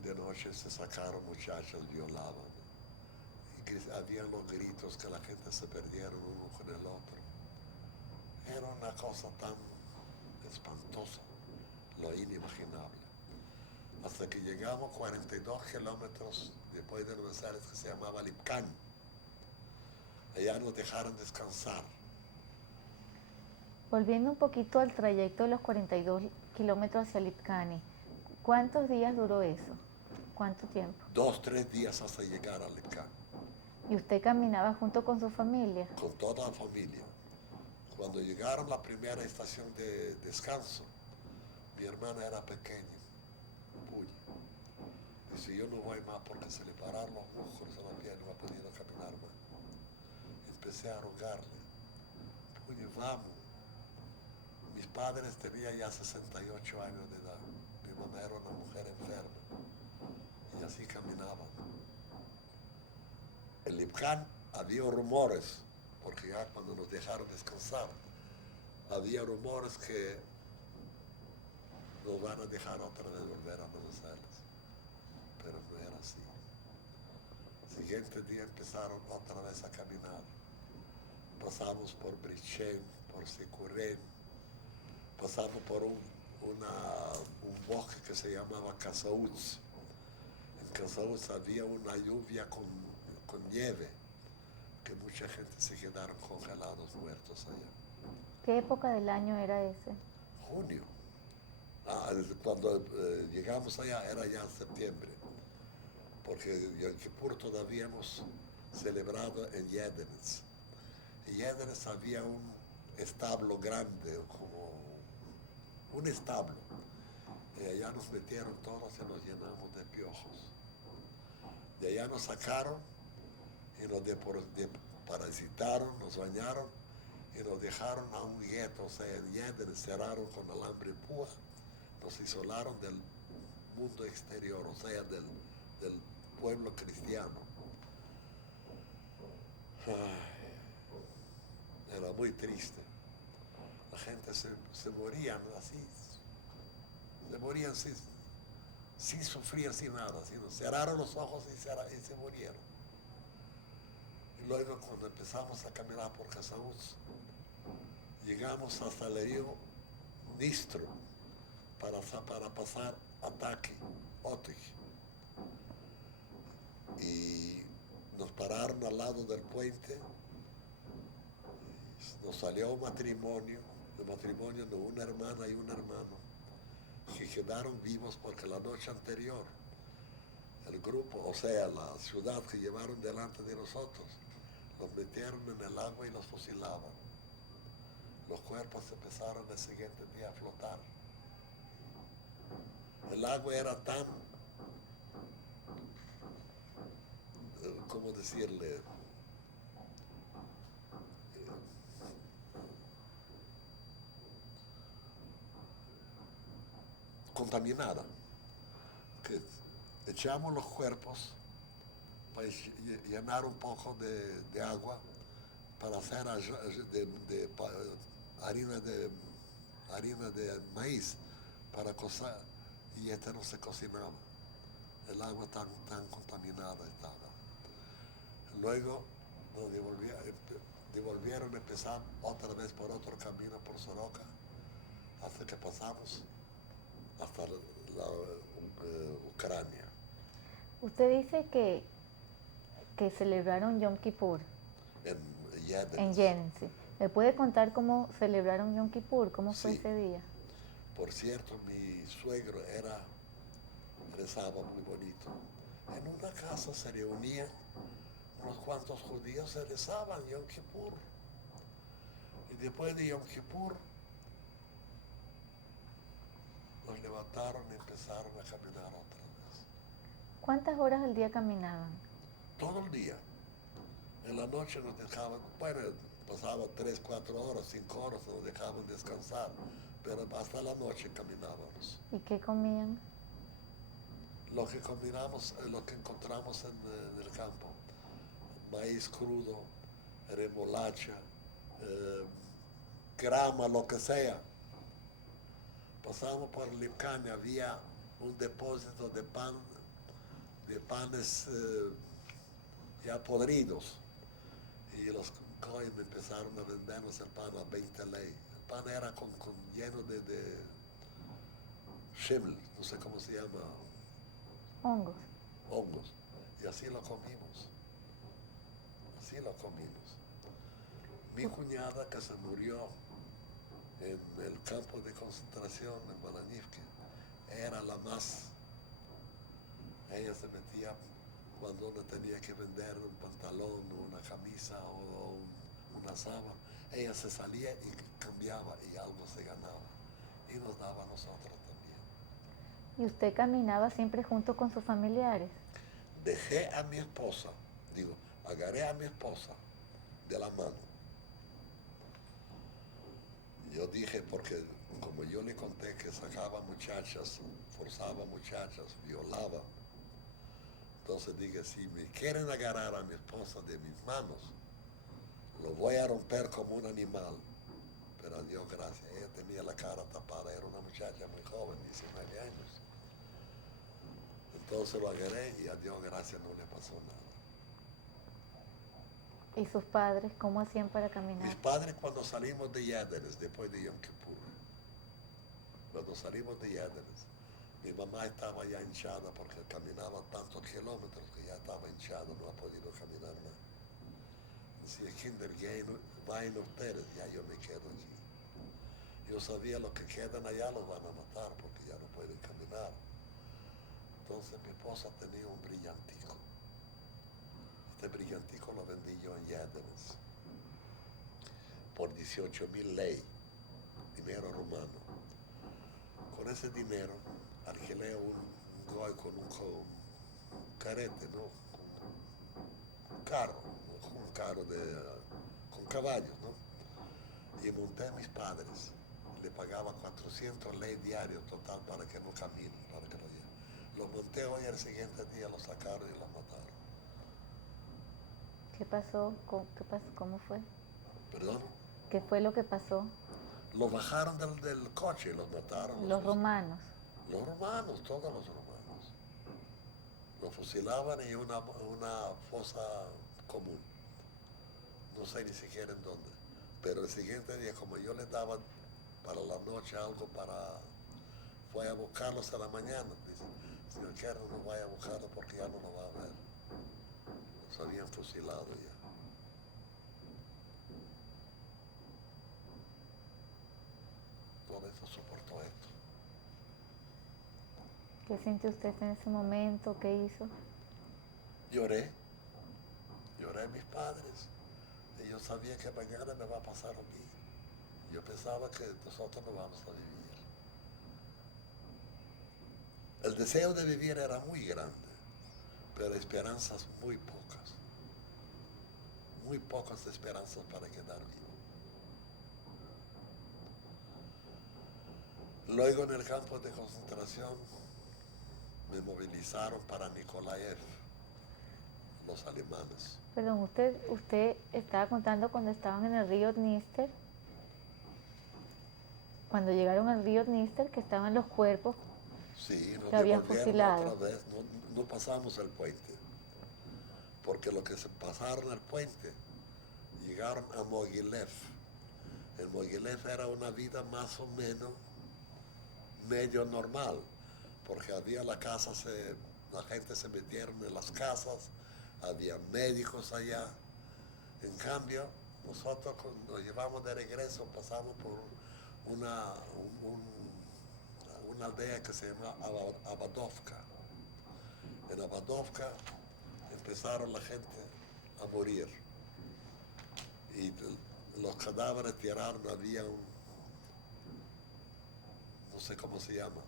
De noche se sacaron muchachos, violaban. Y habían los gritos que la gente se perdieron uno con el otro. Era una cosa tan espantosa, lo inimaginable. Hasta que llegamos 42 kilómetros después de Buenos Aires, que se llamaba Lipcán. Allá nos dejaron descansar. Volviendo un poquito al trayecto de los 42 kilómetros hacia Lipcani, ¿cuántos días duró eso? ¿Cuánto tiempo? 2, 3 días hasta llegar a Lipcán. ¿Y usted caminaba junto con su familia? Con toda la familia. Cuando llegaron a la primera estación de descanso, mi hermana era pequeña, Puya. Dice, yo no voy más porque se le pararon los músculos a la pierna, no ha podido caminar más. Empecé a rogarle, Puya, vamos. Mis padres tenían ya 68 años de edad. Mi mamá era una mujer enferma. Y así caminaban. En Lipcán había rumores, porque ya cuando nos dejaron descansar, había rumores que nos van a dejar otra vez volver a Buenos Aires. Pero no era así. El siguiente día empezaron otra vez a caminar. Pasamos por Brichén, por Sicurén, pasamos por un bosque que se llamaba Casaúz. En Casaúz había una lluvia con nieve, que mucha gente se quedaron congelados, muertos allá. ¿Qué época del año era ese? Junio. Cuando llegamos allá era ya septiembre, porque Yom Kippur todavía hemos celebrado en Yémenes. En Yémenes había un establo grande, como un establo. Y allá nos metieron todos y nos llenamos de piojos. De allá nos sacaron y nos parasitaron, nos bañaron y nos dejaron a un gueto, o sea, en Yémenes cerraron con alambre púa, nos isolaron del mundo exterior, o sea, del pueblo cristiano. Era muy triste. La gente se morían así, se morían sin sufrir, sin nada, sino cerraron los ojos y se murieron. Y luego cuando empezamos a caminar por Casaúz, llegamos hasta el río Nistro para pasar a Taqui, Otij. Y nos pararon al lado del puente, nos salió un matrimonio de una hermana y un hermano, que quedaron vivos porque la noche anterior el grupo, o sea, la ciudad que llevaron delante de nosotros, los metieron en el agua y los fusilaban. Los cuerpos empezaron el siguiente día a flotar. El agua era tan, ¿cómo decirle? Contaminada, que echamos los cuerpos para llenar un poco de agua para hacer harina de maíz para cocer, y este no se cocinaba. El agua tan contaminada estaba. Luego nos devolvieron a empezar otra vez por otro camino por Soroca, hasta que pasamos hasta Ucrania. Usted dice que celebraron Yom Kippur En Yédenes. en Yemen, sí. ¿Me puede contar cómo celebraron Yom Kippur? ¿Cómo fue Sí. ese día? Por cierto, mi suegro rezaba muy bonito. En una casa se reunían unos cuantos judíos, se rezaban Yom Kippur. Y después de Yom Kippur, nos levantaron y empezaron a caminar otra vez. ¿Cuántas horas al día caminaban? Todo el día. En la noche nos dejaban, bueno, pasaba 3, 4 horas, 5 horas, nos dejaban descansar, pero hasta la noche caminábamos. ¿Y qué comían? Lo que combinamos, lo que encontramos en el campo, maíz crudo, remolacha, grama, lo que sea. Pasamos por Lipcani, había un depósito de panes ya podridos, y los cohen empezaron a vendernos el pan a 20 ley. El pan era lleno de shimel, no sé cómo se llama, Hongos. y así lo comimos. Mi cuñada, que se murió en el campo de concentración en Balanivke, era la más. Ella se metía cuando uno tenía que vender un pantalón o una camisa o una sábana. Ella se salía y cambiaba y algo se ganaba y nos daba a nosotros también. ¿Y usted caminaba siempre junto con sus familiares? Dejé a mi esposa, agarré a mi esposa de la mano. Yo dije, porque como yo le conté que sacaba muchachas, forzaba muchachas, violaba, entonces dije, si me quieren agarrar a mi esposa de mis manos, lo voy a romper como un animal. Pero a Dios gracias, ella tenía la cara tapada, era una muchacha muy joven, 19 años. Entonces lo agarré y a Dios gracias no le pasó nada. ¿Y sus padres cómo hacían para caminar? Mis padres, cuando salimos de Yédenes, después de Yom Kippur, mi mamá estaba ya hinchada porque caminaba tantos kilómetros que ya estaba hinchada, no ha podido caminar más. Decía, Kinder, vayan ustedes, ya yo me quedo aquí. Yo sabía los que quedan allá los van a matar porque ya no pueden caminar. Entonces mi esposa tenía un brillantico. Este brillantico lo vendí yo en Yédenes por 18,000 lei, dinero rumano. Con ese dinero alquilé un goy con un carrete, ¿no? Un carro, ¿no? Un carro con caballos, ¿no? Y monté a mis padres. Le pagaba 400 lei diarios total para que no caminen, para que lo lleven. Los monté hoy, el siguiente día los sacaron y los mataron. ¿Qué pasó? ¿Cómo fue? ¿Perdón? ¿Qué fue lo que pasó? Los bajaron del coche y los mataron. Los romanos. Los romanos, todos los romanos. Los fusilaban en una fosa común. No sé ni siquiera en dónde. Pero el siguiente día, como yo les daba para la noche algo fue a buscarlos a la mañana. Dice, señor Kerr, no vaya a buscarlos porque ya no lo va a ver. Los habían fusilado ya. Todo eso soportó esto. ¿Qué sintió usted en ese momento? ¿Qué hizo? Lloré a mis padres. Y yo sabía que mañana me va a pasar a mí. Yo pensaba que nosotros no vamos a vivir. El deseo de vivir era muy grande, pero esperanzas muy pocas. Muy pocas esperanzas para quedar vivo. Luego en el campo de concentración me movilizaron para Nikolaev, los alemanes. Perdón, usted estaba contando cuando estaban en el río Dniester, cuando llegaron al río Dniester, que estaban los cuerpos Sí, nos que habían devolvieron fusilado. otra vez, no pasamos el puente, porque lo que se pasaron el puente, llegaron a Mogilev. En Mogilev era una vida más o menos medio normal, porque había la gente se metieron en las casas, había médicos allá. En cambio, nosotros cuando nos llevamos de regreso pasamos por una, una aldea que se llama Abadovka. En Abadovka empezaron la gente a morir y los cadáveres tiraron, había no sé cómo se llama,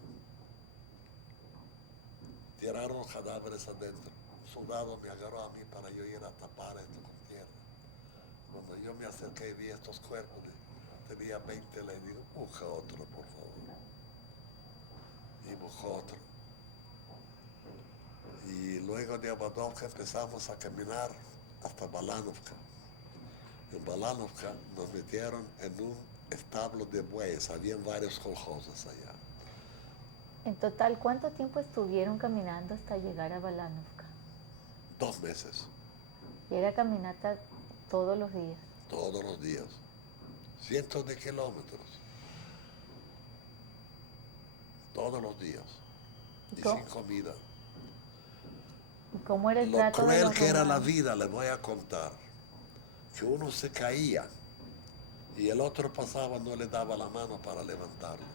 tiraron los cadáveres adentro. Un soldado me agarró a mí para yo ir a tapar esto con tierra. Cuando yo me acerqué y vi estos cuerpos, tenía 20, le digo, busca otro, por favor. Y buscó otro. Y luego de Abadovka empezamos a caminar hasta Balanovka. En Balanovka nos metieron en un establo de bueyes, habían varios colchoses allá. En total, ¿cuánto tiempo estuvieron caminando hasta llegar a Balanovka? 2 meses. Y era caminata todos los días. Todos los días. Cientos de kilómetros. Todos los días. Y sin comida. ¿Y cómo era el Lo trato de cruel los que era la romanos? vida, les voy a contar. Que uno se caía y el otro pasaba, no le daba la mano para levantarlo.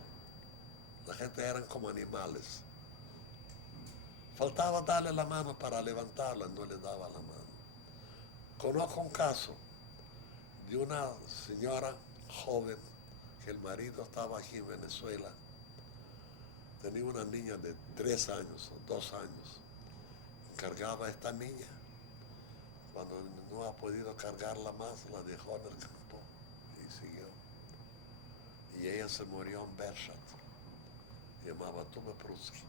La gente eran como animales. Faltaba darle la mano para levantarla, no le daba la mano. Conozco un caso de una señora joven que el marido estaba aquí en Venezuela. Tenía una niña de 3 años o 2 años. Cargaba a esta niña. Cuando no ha podido cargarla más, la dejó en el campo y siguió. Y ella se murió en Bershat. Llamaba Tume Pruski.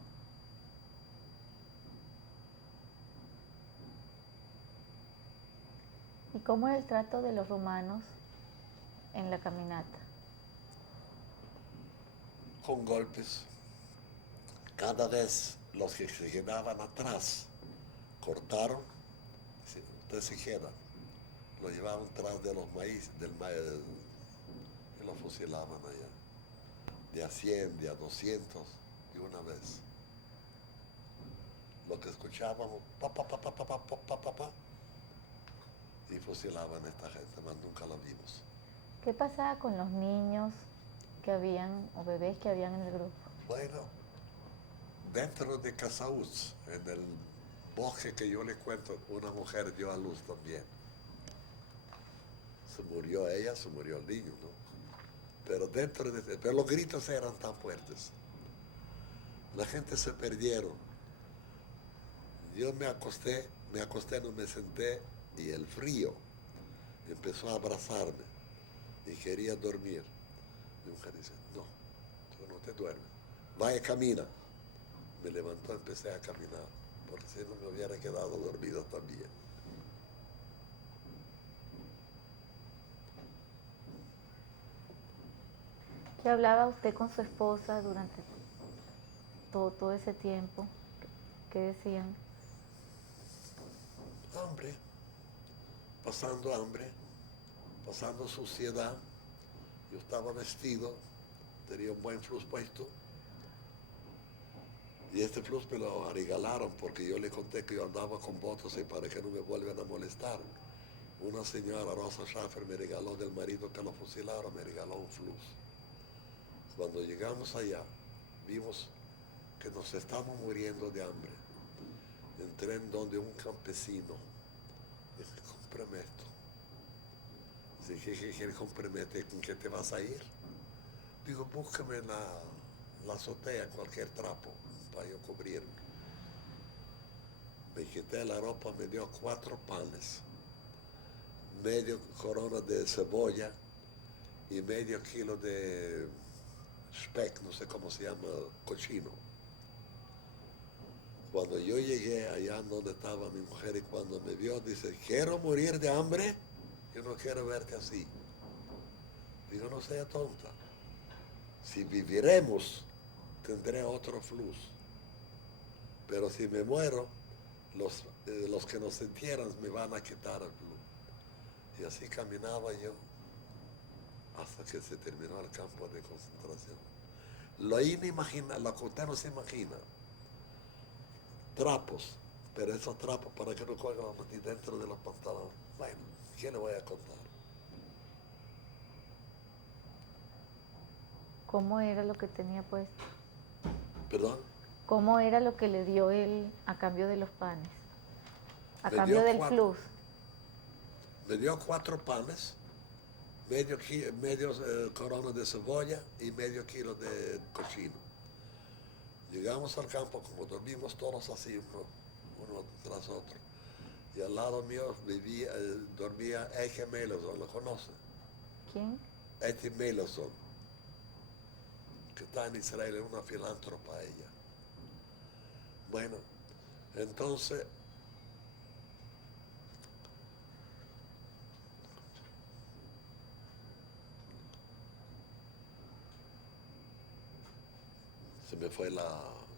¿Y cómo era el trato de los romanos en la caminata? Con golpes. Cada vez los que se quedaban atrás cortaron, usted se queda, lo llevaban tras de los maíz, y lo fusilaban allá. De a 100, de a 200, de una vez. Lo que escuchábamos, pa, pa, pa, pa, pa, pa, pa, pa, pa, pa, y fusilaban a esta gente, más nunca la vimos. ¿Qué pasaba con los niños que habían, o bebés que habían en el grupo? Bueno, dentro de Casaúz, en el bosque que yo le cuento, una mujer dio a luz también. Se murió ella, se murió el niño, ¿no? Pero los gritos eran tan fuertes. La gente se perdieron. Yo me acosté, no me senté y el frío empezó a abrazarme y quería dormir. Mi mujer dice, no, tú no te duermes. Vaya, camina. Me levantó, empecé a caminar, porque si no me hubiera quedado dormido también. ¿Qué hablaba usted con su esposa durante todo ese tiempo? ¿Qué decían? Hambre, pasando suciedad. Yo estaba vestido, tenía un buen flux puesto. Y este flux me lo regalaron porque yo le conté que yo andaba con botas y para que no me vuelvan a molestar. Una señora, Rosa Schaffer, me regaló del marido que lo fusilaron, me regaló un flux. Cuando llegamos allá, vimos que nos estamos muriendo de hambre. Entré en donde un campesino. Dije, cómprame esto. Dije, ¿qué cómprame? ¿Con qué te vas a ir? Digo, búscame en la azotea cualquier trapo para yo cubrirme. Me quité la ropa, me dio 4 panes, medio corona de cebolla y medio kilo de speck, no sé cómo se llama, cochino. Cuando yo llegué allá donde estaba mi mujer y cuando me vio, dice, quiero morir de hambre, yo no quiero verte así. Digo, no sea tonta. Si viviremos, tendré otro flux. Pero si me muero, los que nos entierran me van a quitar el flux. Y así caminaba yo hasta que se terminó el campo de concentración. Lo inimaginable, lo que usted no se imagina. Trapos, pero esos trapos para que no cuelgan dentro de los pantalones. Bueno, ¿qué le voy a contar? ¿Cómo era lo que tenía puesto? ¿Perdón? ¿Cómo era lo que le dio él a cambio de los panes? A Me cambio dio del flux. Me dio 4 panes, medio corona de cebolla y medio kilo de cochino. Llegamos al campo, como dormimos todos así, uno tras otro. Y al lado mío dormía Eike Meloson, ¿lo conoce? ¿Quién? Eike Meloson, que está en Israel, es una filántropa ella. Bueno, entonces se me fue la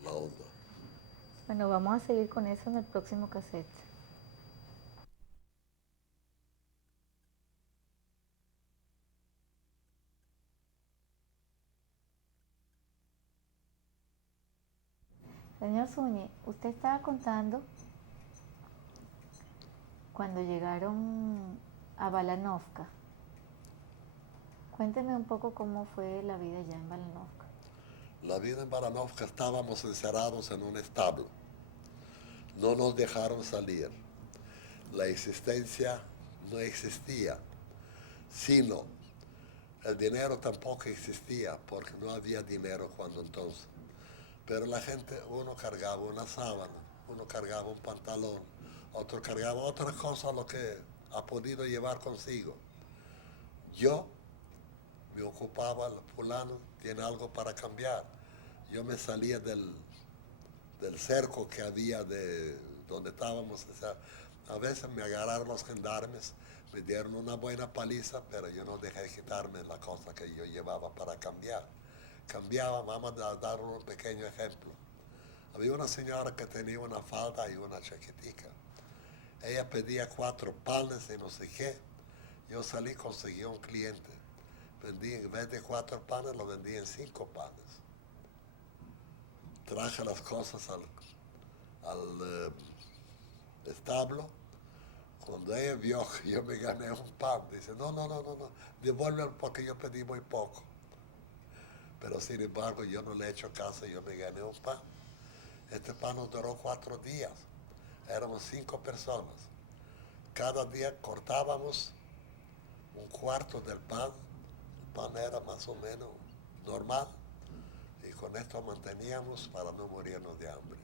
onda. Bueno, vamos a seguir con eso en el próximo cassette. Señor Zúñiga, usted estaba contando cuando llegaron a Balanovka. Cuénteme un poco cómo fue la vida allá en Balanovka. La vida en Baranovka, estábamos encerrados en un establo. No nos dejaron salir. La existencia no existía, sino el dinero tampoco existía porque no había dinero cuando entonces. Pero la gente, uno cargaba una sábana, uno cargaba un pantalón, otro cargaba otra cosa, lo que ha podido llevar consigo. Yo me ocupaba, el fulano tiene algo para cambiar. Yo me salía del cerco que había de donde estábamos. O sea, a veces me agarraron los gendarmes, me dieron una buena paliza, pero yo no dejé quitarme la cosa que yo llevaba para cambiar. Cambiaba, vamos a dar un pequeño ejemplo. Había una señora que tenía una falda y una chaquetica. Ella pedía 4 panes y no sé qué. Yo salí, conseguí un cliente. Vendí, en vez de 4 panes, lo vendí en 5 panes. Traje las cosas al establo. Cuando ella vio que yo me gané un pan, dice, no, devuélvelo porque yo pedí muy poco. Pero sin embargo, yo no le he hecho caso, yo me gané un pan. Este pan nos duró 4 días. Éramos 5 personas. Cada día cortábamos un cuarto del pan. El pan era más o menos normal. Y con esto manteníamos para no morirnos de hambre.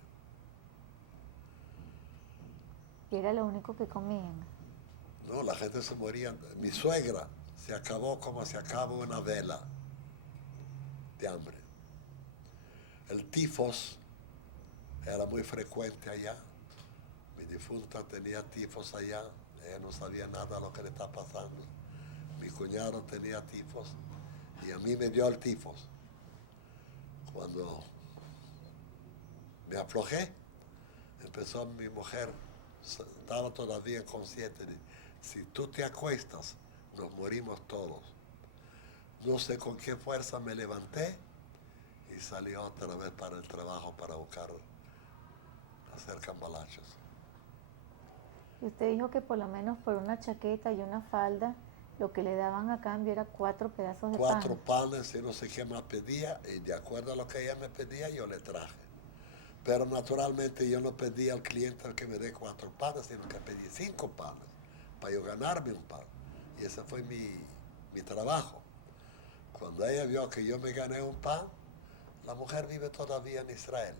¿Y era lo único que comían? No, la gente se moría. Mi suegra se acabó como se acaba una vela de hambre. El tifos era muy frecuente allá. Mi difunta tenía tifos allá. Ella no sabía nada de lo que le está pasando. Mi cuñado tenía tifos y a mí me dio el tifos. Cuando me aflojé, empezó mi mujer, estaba todavía inconsciente. Si tú te acuestas, nos morimos todos. No sé con qué fuerza me levanté y salí otra vez para el trabajo para buscar, hacer cambalachos. Y usted dijo que por lo menos por una chaqueta y una falda, lo que le daban a cambio era 4 pedazos de pan. 4 panes y no sé qué más pedía, y de acuerdo a lo que ella me pedía, yo le traje. Pero naturalmente yo no pedí al cliente que me dé 4 panes, sino que pedí 5 panes para yo ganarme un pan. Y ese fue mi trabajo. Cuando ella vio que yo me gané un pan, la mujer vive todavía en Israel.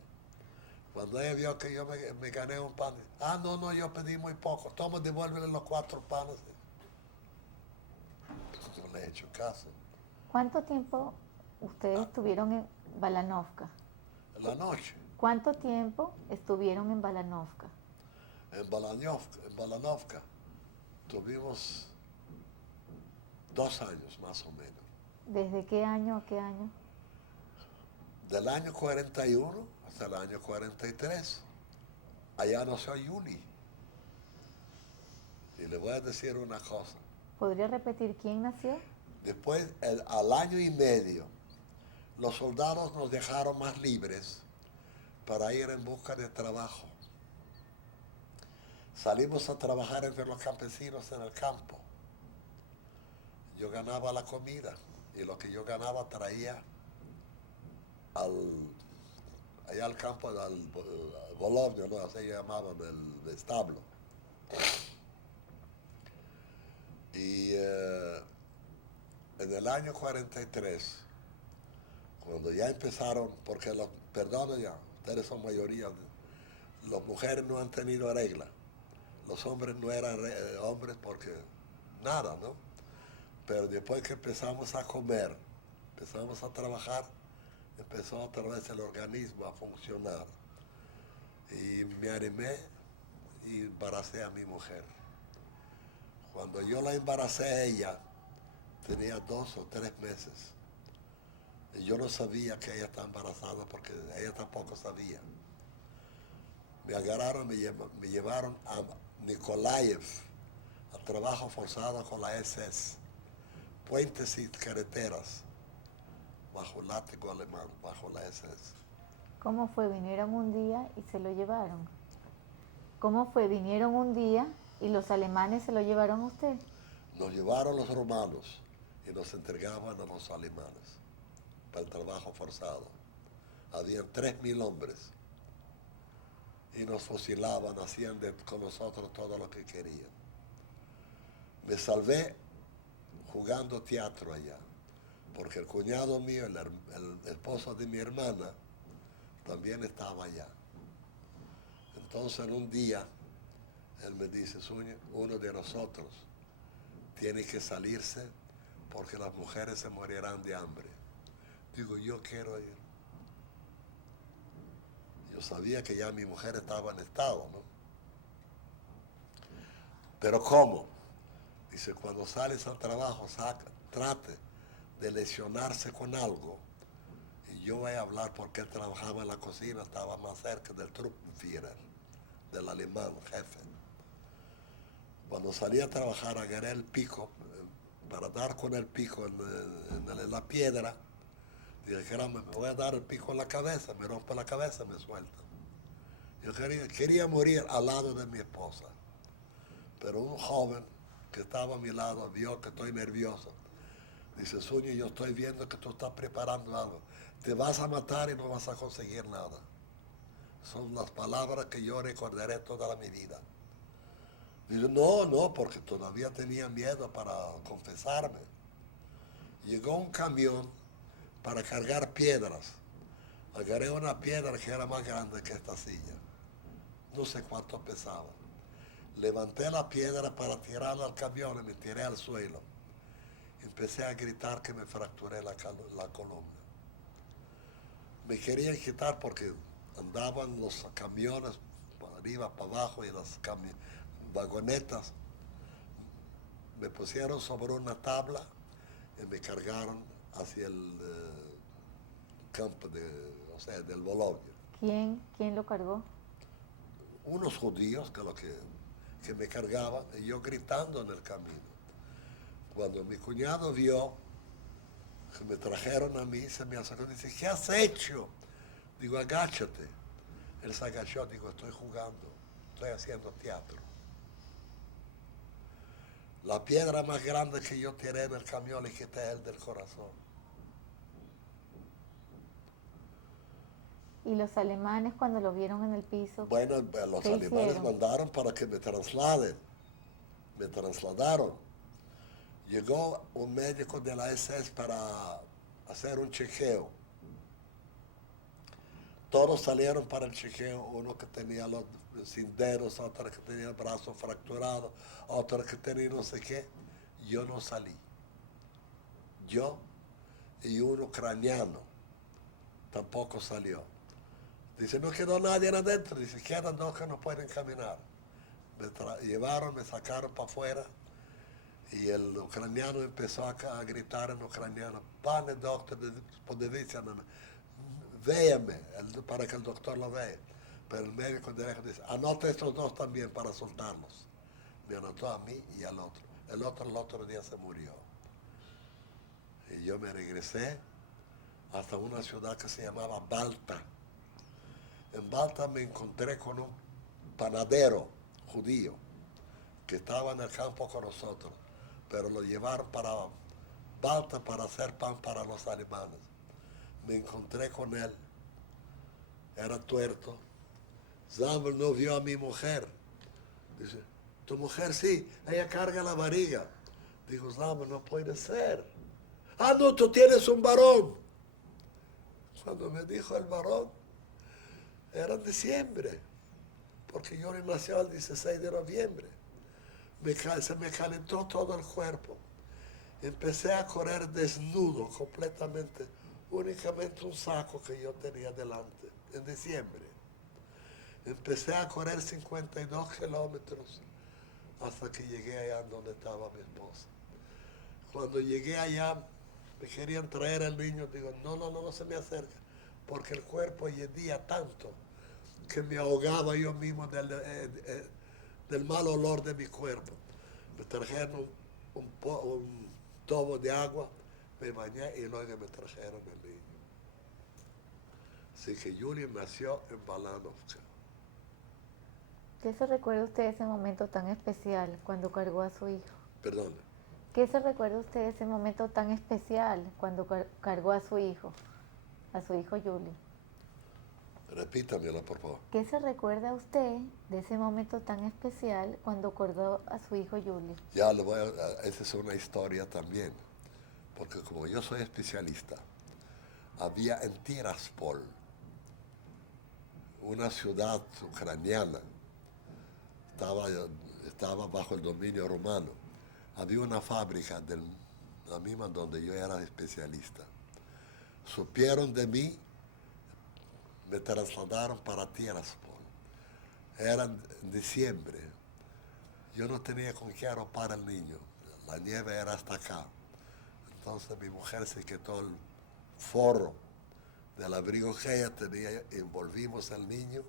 Cuando ella vio que yo me gané un pan, no, yo pedí muy poco, toma, devuélvele los 4 panes. Yo le he hecho caso. ¿Cuánto tiempo ustedes estuvieron en Balanovka? En la noche. ¿Cuánto tiempo estuvieron en Balanovka? En Balanovka tuvimos 2 años más o menos. ¿Desde qué año a qué año? Del año 41 hasta el año 43. Allá nació Yuli. Y le voy a decir una cosa. ¿Podría repetir quién nació? Después, al año y medio, los soldados nos dejaron más libres para ir en busca de trabajo. Salimos a trabajar entre los campesinos en el campo. Yo ganaba la comida y lo que yo ganaba traía allá al campo, al Volovnio, ¿no? Así llamaban el establo. Y en el año 43, cuando ya empezaron, porque perdón ya, ustedes son mayoría, las mujeres no han tenido regla, los hombres no eran hombres porque nada, ¿no? Pero después que empezamos a comer, empezamos a trabajar, empezó otra vez el organismo a funcionar. Y me animé y embaracé a mi mujer. Cuando yo la embaracé a ella, tenía 2 o 3 meses. Y yo no sabía que ella estaba embarazada porque ella tampoco sabía. Me agarraron, me llevaron a Nikolaev, a trabajo forzado con la SS. Puentes y carreteras, bajo el látigo alemán, bajo la SS. ¿Cómo fue? ¿Vinieron un día y se lo llevaron? ¿Cómo fue? ¿Vinieron un día y los alemanes se lo llevaron a usted? Nos llevaron los romanos y nos entregaban a los alemanes para el trabajo forzado. Habían 3.000 hombres y nos fusilaban, hacían con nosotros todo lo que querían. Me salvé jugando teatro allá, porque el cuñado mío, el esposo de mi hermana, también estaba allá. Entonces un día, él me dice, uno de nosotros tiene que salirse porque las mujeres se morirán de hambre. Digo, yo quiero ir. Yo sabía que ya mi mujer estaba en estado, ¿no? Pero ¿cómo? Dice, cuando sales al trabajo, trate de lesionarse con algo. Y yo voy a hablar porque él trabajaba en la cocina, estaba más cerca del Truppenführer, del alemán, jefe. Cuando salí a trabajar, agarré el pico, para dar con el pico en la piedra. Dije, caramba, me voy a dar el pico en la cabeza, me rompe la cabeza, me suelta. Yo quería morir al lado de mi esposa. Pero un joven que estaba a mi lado vio que estoy nervioso. Dice, Suño, yo estoy viendo que tú estás preparando algo. Te vas a matar y no vas a conseguir nada. Son las palabras que yo recordaré toda mi vida. Dice, no, porque todavía tenía miedo para confesarme. Llegó un camión para cargar piedras. Agarré una piedra que era más grande que esta silla. No sé cuánto pesaba. Levanté la piedra para tirarla al camión y me tiré al suelo. Empecé a gritar que me fracturé la columna. Me querían quitar porque andaban los camiones para arriba, para abajo y las vagonetas. Me pusieron sobre una tabla y me cargaron hacia el campo del Volovnio. ¿Quién lo cargó? Unos judíos que me cargaban y yo gritando en el camino. Cuando mi cuñado vio que me trajeron a mí, se me acercó y dice, ¿qué has hecho? Digo, agáchate. Él se agachó, digo, estoy jugando, estoy haciendo teatro. La piedra más grande que yo tiré en el camión le quité el del corazón. ¿Y los alemanes cuando lo vieron en el piso? Bueno, los ¿Qué alemanes hicieron? mandaron para que me trasladen. Me trasladaron. Llegó un médico de la SS para hacer un chequeo. Todos salieron para el chequeo, uno que tenía los sin dedos, otro que tenía el brazo fracturado, otro que tenía no sé qué. Yo no salí. Yo y un ucraniano tampoco salió. Dice, no quedó nadie adentro. Dice, quedan dos que no pueden caminar. Me llevaron, me sacaron para afuera y el ucraniano empezó a gritar en ucraniano, pane doctor, podivizia na me, véame, para que el doctor lo vea. Pero el médico de dice, anota estos dos también para soltarlos. Me anotó a mí y al otro. El otro día se murió. Y yo me regresé hasta una ciudad que se llamaba Balta. En Balta me encontré con un panadero judío que estaba en el campo con nosotros, pero lo llevaron para Balta para hacer pan para los alemanes. Me encontré con él, era tuerto. Zamel no vio a mi mujer. Dice, tu mujer sí, ella carga la barriga. Digo, Zamel, no puede ser. Ah, no, tú tienes un varón. Cuando me dijo el varón, era en diciembre, porque yo nació el 16 de noviembre. Se me calentó todo el cuerpo. Empecé a correr desnudo completamente, únicamente un saco que yo tenía delante, en diciembre. Empecé a correr 52 kilómetros hasta que llegué allá donde estaba mi esposa. Cuando llegué allá, me querían traer al niño. Digo, no se me acerca, porque el cuerpo hedía tanto que me ahogaba yo mismo del mal olor de mi cuerpo. Me trajeron un tobo de agua, me bañé y luego me trajeron el niño. Así que Yuli nació en Balanovka. ¿Qué se recuerda usted de ese momento tan especial cuando cargó a su hijo? Perdón. ¿Qué se recuerda usted de ese momento tan especial cuando cargó a su hijo Yuli? Repítamelo, por favor. ¿Qué se recuerda usted de ese momento tan especial cuando cargó a su hijo Yuli? Ya lo voy esa es una historia también, porque como yo soy especialista, había en Tiraspol, una ciudad ucraniana, estaba bajo el dominio romano. Había una fábrica la misma donde yo era especialista. Supieron de mí, me trasladaron para Tiraspol. Era en diciembre. Yo no tenía con qué arropar al niño. La nieve era hasta acá. Entonces mi mujer se quitó el forro del abrigo que ella tenía, envolvimos al niño,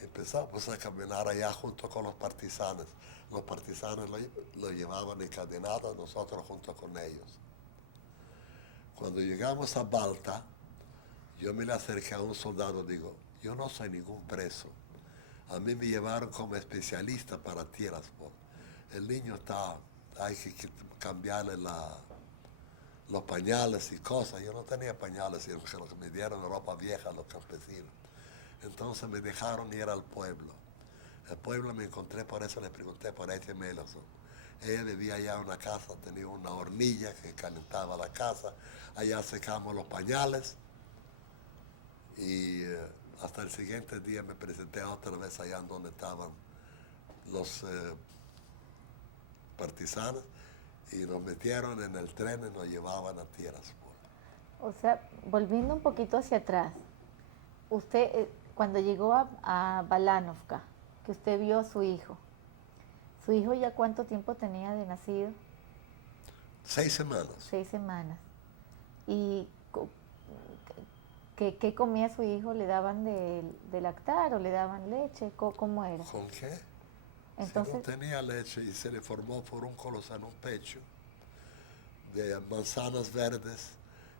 empezamos a caminar allá junto con los partisanos. Los partisanos lo llevaban encadenado, nosotros junto con ellos. Cuando llegamos a Balta, yo me le acerqué a un soldado, digo, yo no soy ningún preso. A mí me llevaron como especialista para Tiraspol. El niño hay que cambiarle los pañales y cosas. Yo no tenía pañales, sino que lo que me dieron ropa vieja a los campesinos. Entonces me dejaron ir al pueblo. El pueblo me encontré, por eso le pregunté por Ethel Melanson. Ella vivía allá en una casa, tenía una hornilla que calentaba la casa. Allá secamos los pañales y hasta el siguiente día me presenté otra vez allá donde estaban los partisanos y nos metieron en el tren y nos llevaban a Tiraspol. O sea, volviendo un poquito hacia atrás, usted cuando llegó a Balanovka, que usted vio a ¿su hijo ya cuánto tiempo tenía de nacido? 6 semanas. 6 semanas. ¿Y qué comía su hijo? ¿Le daban de lactar o le daban leche? ¿Cómo era? ¿Con qué? Entonces, Si no tenía leche y se le formó furúnculos en un pecho de manzanas verdes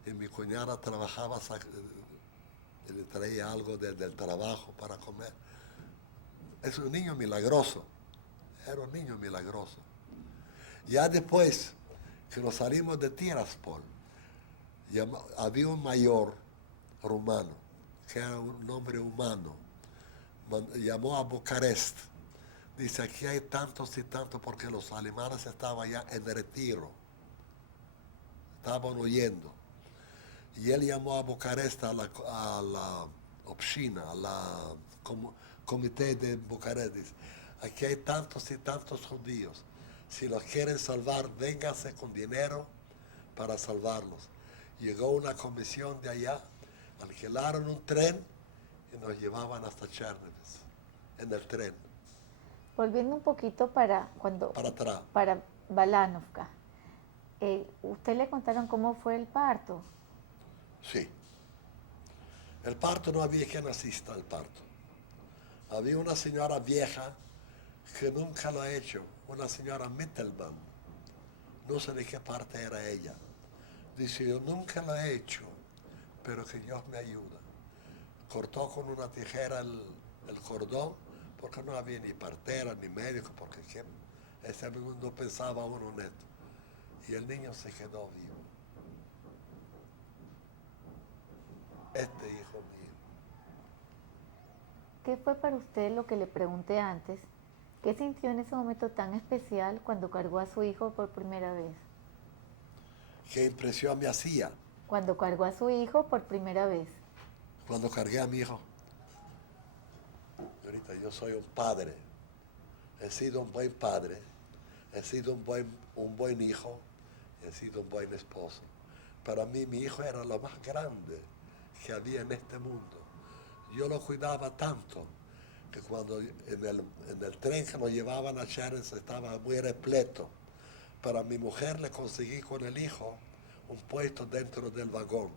y mi cuñada trabajaba y le traía algo del trabajo para comer. Es un niño milagroso, era un niño milagroso. Ya después que nos salimos de Tiraspol, había un mayor rumano que era un hombre humano, llamó a Bucarest. Dice, aquí hay tantos y tantos porque los alemanes estaban ya en retiro, estaban huyendo. Y él llamó a Bucarest, a la Opshina, a la comité de Bucarest. Dice, aquí hay tantos y tantos judíos. Si los quieren salvar, vénganse con dinero para salvarlos. Llegó una comisión de allá, alquilaron un tren y nos llevaban hasta Chernihiv en el tren. Volviendo un poquito para atrás. Para Balanovka. ¿Usted le contaron cómo fue el parto? Sí. El parto no había quien asista al parto. Había una señora vieja que nunca lo ha hecho, una señora Mittelman. No sé de qué parte era ella. Dice, yo nunca lo he hecho, pero que Dios me ayuda. Cortó con una tijera el cordón, porque no había ni partera ni médico, porque ese no pensaba uno en esto. Y el niño se quedó vivo. Este hijo mío. ¿Qué fue para usted lo que le pregunté antes? ¿Qué sintió en ese momento tan especial cuando cargó a su hijo por primera vez? ¿Qué impresión me hacía? Cuando cargó a su hijo por primera vez. Cuando cargué a mi hijo. Ahorita yo soy un padre. He sido un buen padre. He sido un buen hijo. He sido un buen esposo. Para mí mi hijo era lo más grande que había en este mundo. Yo lo cuidaba tanto que cuando en el tren que nos llevaban a Chernihiv estaba muy repleto. Para mi mujer le conseguí con el hijo un puesto dentro del vagón.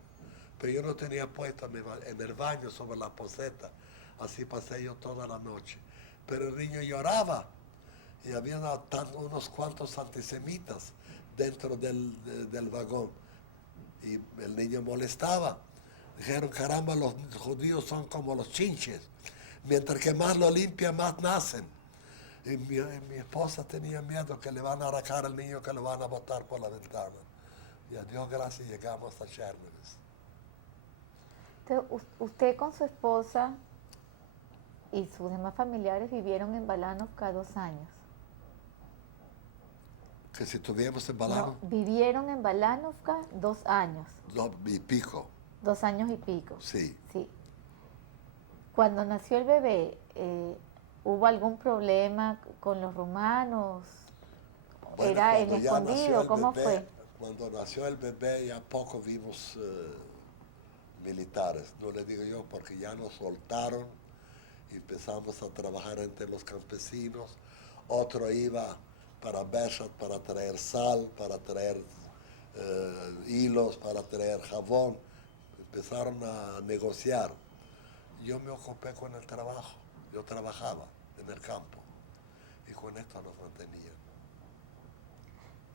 Pero yo no tenía puesto en el baño sobre la poseta. Así pasé yo toda la noche. Pero el niño lloraba. Y había unos cuantos antisemitas dentro del vagón. Y el niño molestaba. Dijeron, caramba, los judíos son como los chinches. Mientras que más lo limpian, más nacen. Y mi esposa tenía miedo que le van a arrancar al niño, que lo van a botar por la ventana. Y a Dios gracias llegamos a Chernihiv. Entonces, usted con su esposa y sus demás familiares vivieron en Balanovka 2 años. Que si estuviéramos en Balanovka. No, vivieron en Balanovka 2 años. 2 y pico. 2 años y pico. Sí. Sí. Cuando nació el bebé, ¿hubo algún problema con los rumanos? Bueno, ¿Era en escondido? ¿Cómo fue? Cuando nació el bebé ya poco vimos militares, no le digo yo, porque ya nos soltaron y empezamos a trabajar entre los campesinos. Otro iba para Beshat para traer sal, para traer hilos, para traer jabón. Empezaron a negociar. Yo me ocupé con el trabajo, yo trabajaba en el campo y con esto nos mantenía.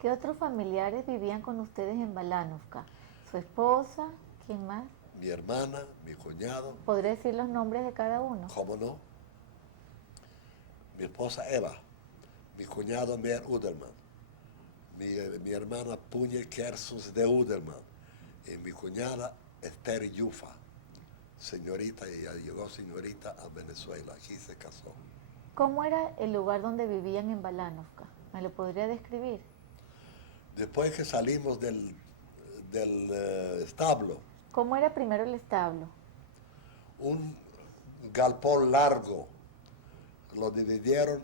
¿Qué otros familiares vivían con ustedes en Balanovka? ¿Su esposa? ¿Quién más? Mi hermana, mi cuñado. ¿Podría decir los nombres de cada uno? ¿Cómo no? Mi esposa Eva, mi cuñado Meir Udelman, mi hermana Puñe Kersus de Udelman y mi cuñada Esther Yufa, señorita, y ya llegó señorita a Venezuela, aquí se casó. ¿Cómo era el lugar donde vivían en Balanovka? ¿Me lo podría describir? Después que salimos del establo. ¿Cómo era primero el establo? Un galpón largo. Lo dividieron,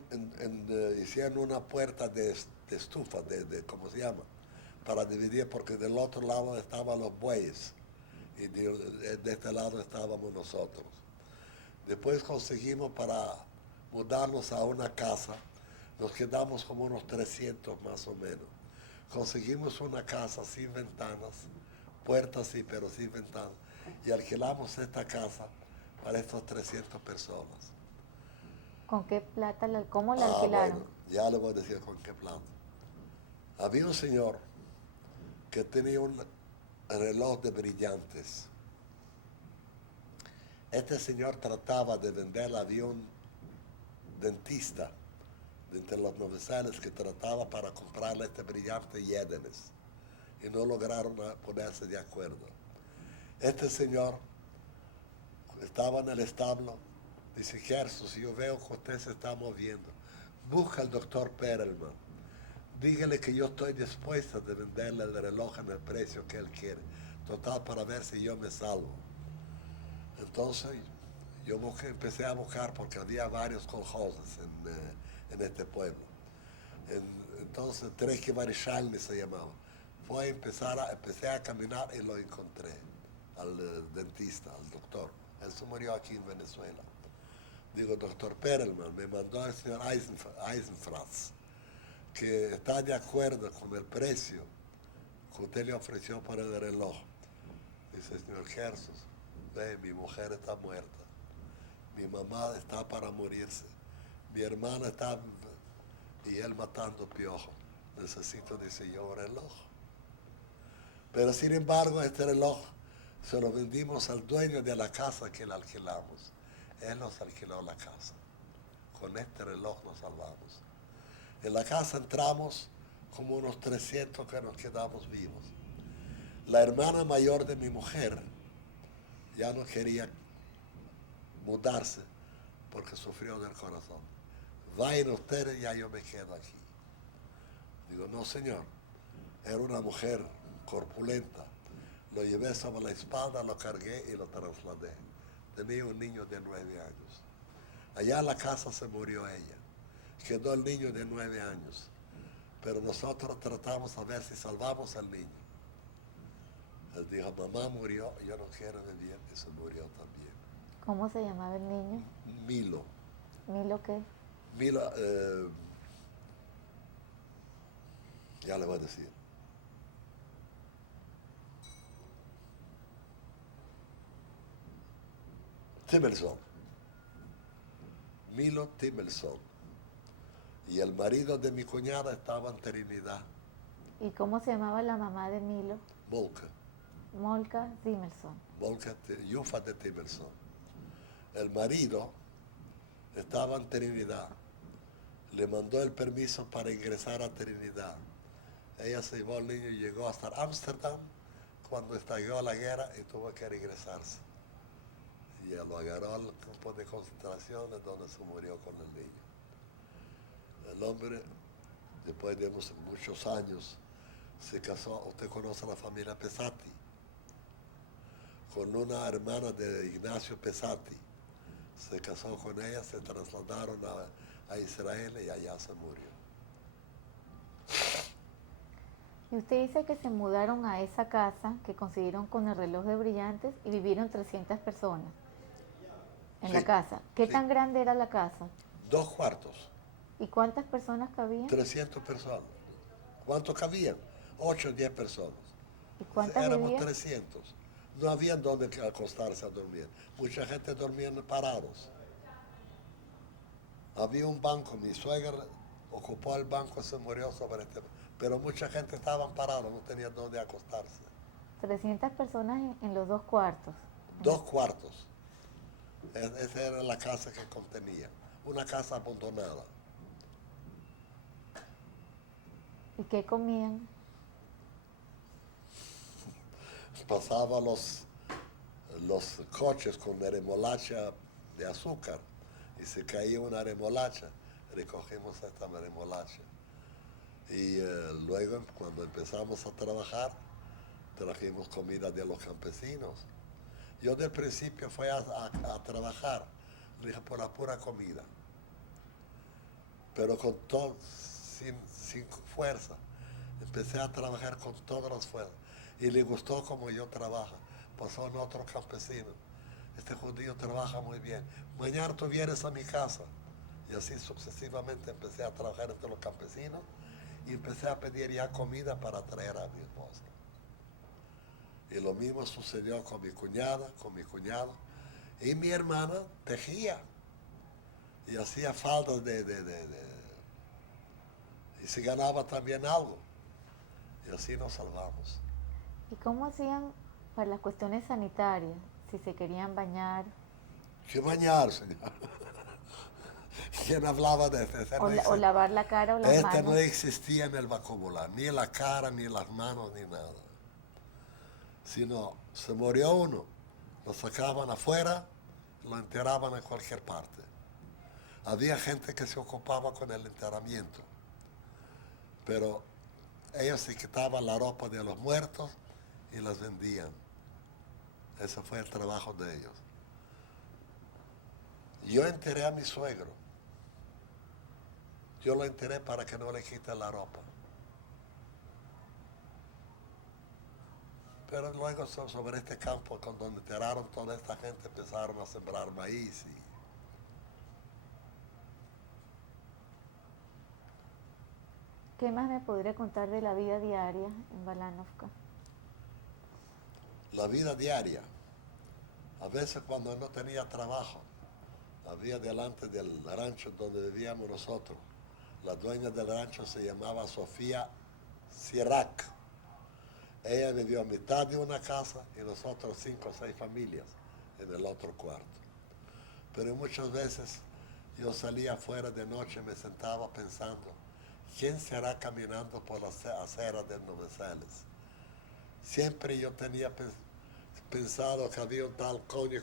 hicieron una puerta de estufa, ¿cómo se llama? Para dividir, porque del otro lado estaban los bueyes y de este lado estábamos nosotros. Después conseguimos para mudarnos a una casa, nos quedamos como unos 300 más o menos. Conseguimos una casa sin ventanas, puertas sí, pero sin ventanas, y alquilamos esta casa para estas 300 personas. ¿Con qué plata? ¿Cómo la alquilaron? Bueno, ya le voy a decir con qué plata. Había un señor que tenía un reloj de brillantes. Este señor trataba de vender, había un dentista de entre los novizales que trataba para comprarle este brillante Yedenes y no lograron ponerse de acuerdo. Este señor, estaba en el establo. Dice, Jesús, yo veo que usted se está moviendo. Busca al doctor Perelman. Dígale que yo estoy dispuesta de venderle el reloj en el precio que él quiere. Total, para ver si yo me salvo. Entonces, yo empecé a buscar porque había varios colhoses en este pueblo. Entonces, Treki Barishalny se llamaba. Empecé a caminar y lo encontré al dentista, al doctor. Él se murió aquí en Venezuela. Digo, doctor Perelman, me mandó el señor Eisenfratz, que está de acuerdo con el precio que usted le ofreció por el reloj. Dice, señor Jesús, ve, mi mujer está muerta, mi mamá está para morirse, mi hermana está, y él matando piojos. Necesito, dice yo, un reloj. Pero sin embargo, este reloj se lo vendimos al dueño de la casa que le alquilamos. Él nos alquiló la casa. Con este reloj nos salvamos. En la casa entramos como unos 300 que nos quedamos vivos. La hermana mayor de mi mujer ya no quería mudarse porque sufrió del corazón. Vayan ustedes, ya yo me quedo aquí. Digo, no señor, era una mujer corpulenta. Lo llevé sobre la espalda, lo cargué y lo trasladé. Tenía un niño de 9 años. Allá en la casa se murió ella. Quedó el niño de 9 años. Pero nosotros tratamos a ver si salvamos al niño. Él dijo, mamá murió, yo no quiero vivir, y se murió también. ¿Cómo se llamaba el niño? Milo. ¿Milo qué? Milo, ya le voy a decir. Timelson. Milo Timelson. Y el marido de mi cuñada estaba en Trinidad. ¿Y cómo se llamaba la mamá de Milo? Molka. Molka Timelson. Molka Yufa de Timelson. El marido estaba en Trinidad. Le mandó el permiso para ingresar a Trinidad. Ella se llevó al niño y llegó hasta Ámsterdam cuando estalló la guerra y tuvo que regresarse. Y él lo agarró al campo de concentración donde se murió con el niño. El hombre, después de muchos años, se casó. Usted conoce a la familia Pesati, con una hermana de Ignacio Pesati. Se casó con ella, se trasladaron a Israel y allá se murió. Y usted dice que se mudaron a esa casa que consiguieron con el reloj de brillantes y vivieron 300 personas en la casa. ¿Qué tan grande era la casa? 2 cuartos. ¿Y cuántas personas cabían? 300 personas. ¿Cuántos cabían? 8 o 10 personas. ¿Y cuántas Éramos vivían? 300. No había donde acostarse a dormir. Mucha gente dormía parados. Había un banco, mi suegra ocupó el banco, se murió sobre este. Pero mucha gente estaba parados, no tenía donde acostarse. 300 personas en los 2 cuartos. 2 cuartos. Esa era la casa que contenía. Una casa abandonada. ¿Y qué comían? Pasaba los coches con remolacha de azúcar y se caía una remolacha. Recogimos esta remolacha. Y luego, cuando empezamos a trabajar, trajimos comida de los campesinos. Yo del principio fui a trabajar, dije, por la pura comida. Pero con todo, sin fuerza. Empecé a trabajar con todas las fuerzas. Y le gustó como yo trabajo. Pasó en otro campesino. Este judío trabaja muy bien. Mañana tú vienes a mi casa. Y así sucesivamente empecé a trabajar entre los campesinos y empecé a pedir ya comida para traer a mi esposa. Y lo mismo sucedió con mi cuñada, con mi cuñado. Y mi hermana tejía. Y hacía faldas y se ganaba también algo. Y así nos salvamos. ¿Y cómo hacían para las cuestiones sanitarias? Si se querían bañar. ¿Qué bañar, señor? ¿Quién hablaba de eso? O lavar la cara o las manos. No existía en el vocabulario, ni la cara, ni las manos, ni nada. Sino, se murió uno, lo sacaban afuera, lo enterraban en cualquier parte. Había gente que se ocupaba con el enterramiento, pero ellos se quitaban la ropa de los muertos y las vendían. Ese fue el trabajo de ellos. Yo enterré a mi suegro. Yo lo enterré para que no le quiten la ropa. Pero luego sobre este campo, cuando enterraron toda esta gente, empezaron a sembrar maíz. ¿Qué más me podría contar de la vida diaria en Balanovka? La vida diaria. A veces cuando no tenía trabajo, había delante del rancho donde vivíamos nosotros. La dueña del rancho se llamaba Sofía Sirac. Ella vivió a mitad de una casa y nosotros 5 o 6 familias en el otro cuarto. Pero muchas veces yo salía afuera de noche y me sentaba pensando, ¿quién será caminando por las aceras de Noveseles? Siempre yo tenía pensado que había un tal Cole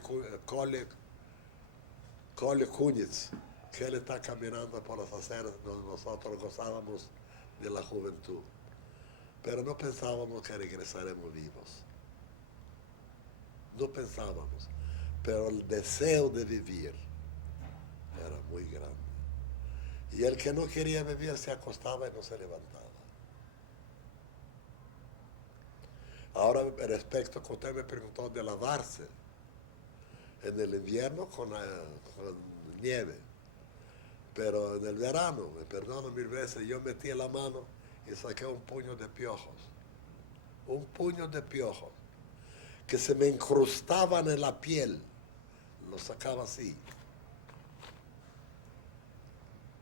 Cúñez, que él está caminando por las aceras donde nosotros gozábamos de la juventud. Pero no pensábamos que regresaremos vivos. No pensábamos. Pero el deseo de vivir era muy grande. Y el que no quería vivir se acostaba y no se levantaba. Ahora, respecto que usted me preguntó de lavarse, en el invierno con nieve, pero en el verano, me perdono 1000 veces, yo metí la mano y saqué un puño de piojos que se me incrustaban en la piel, lo sacaba así.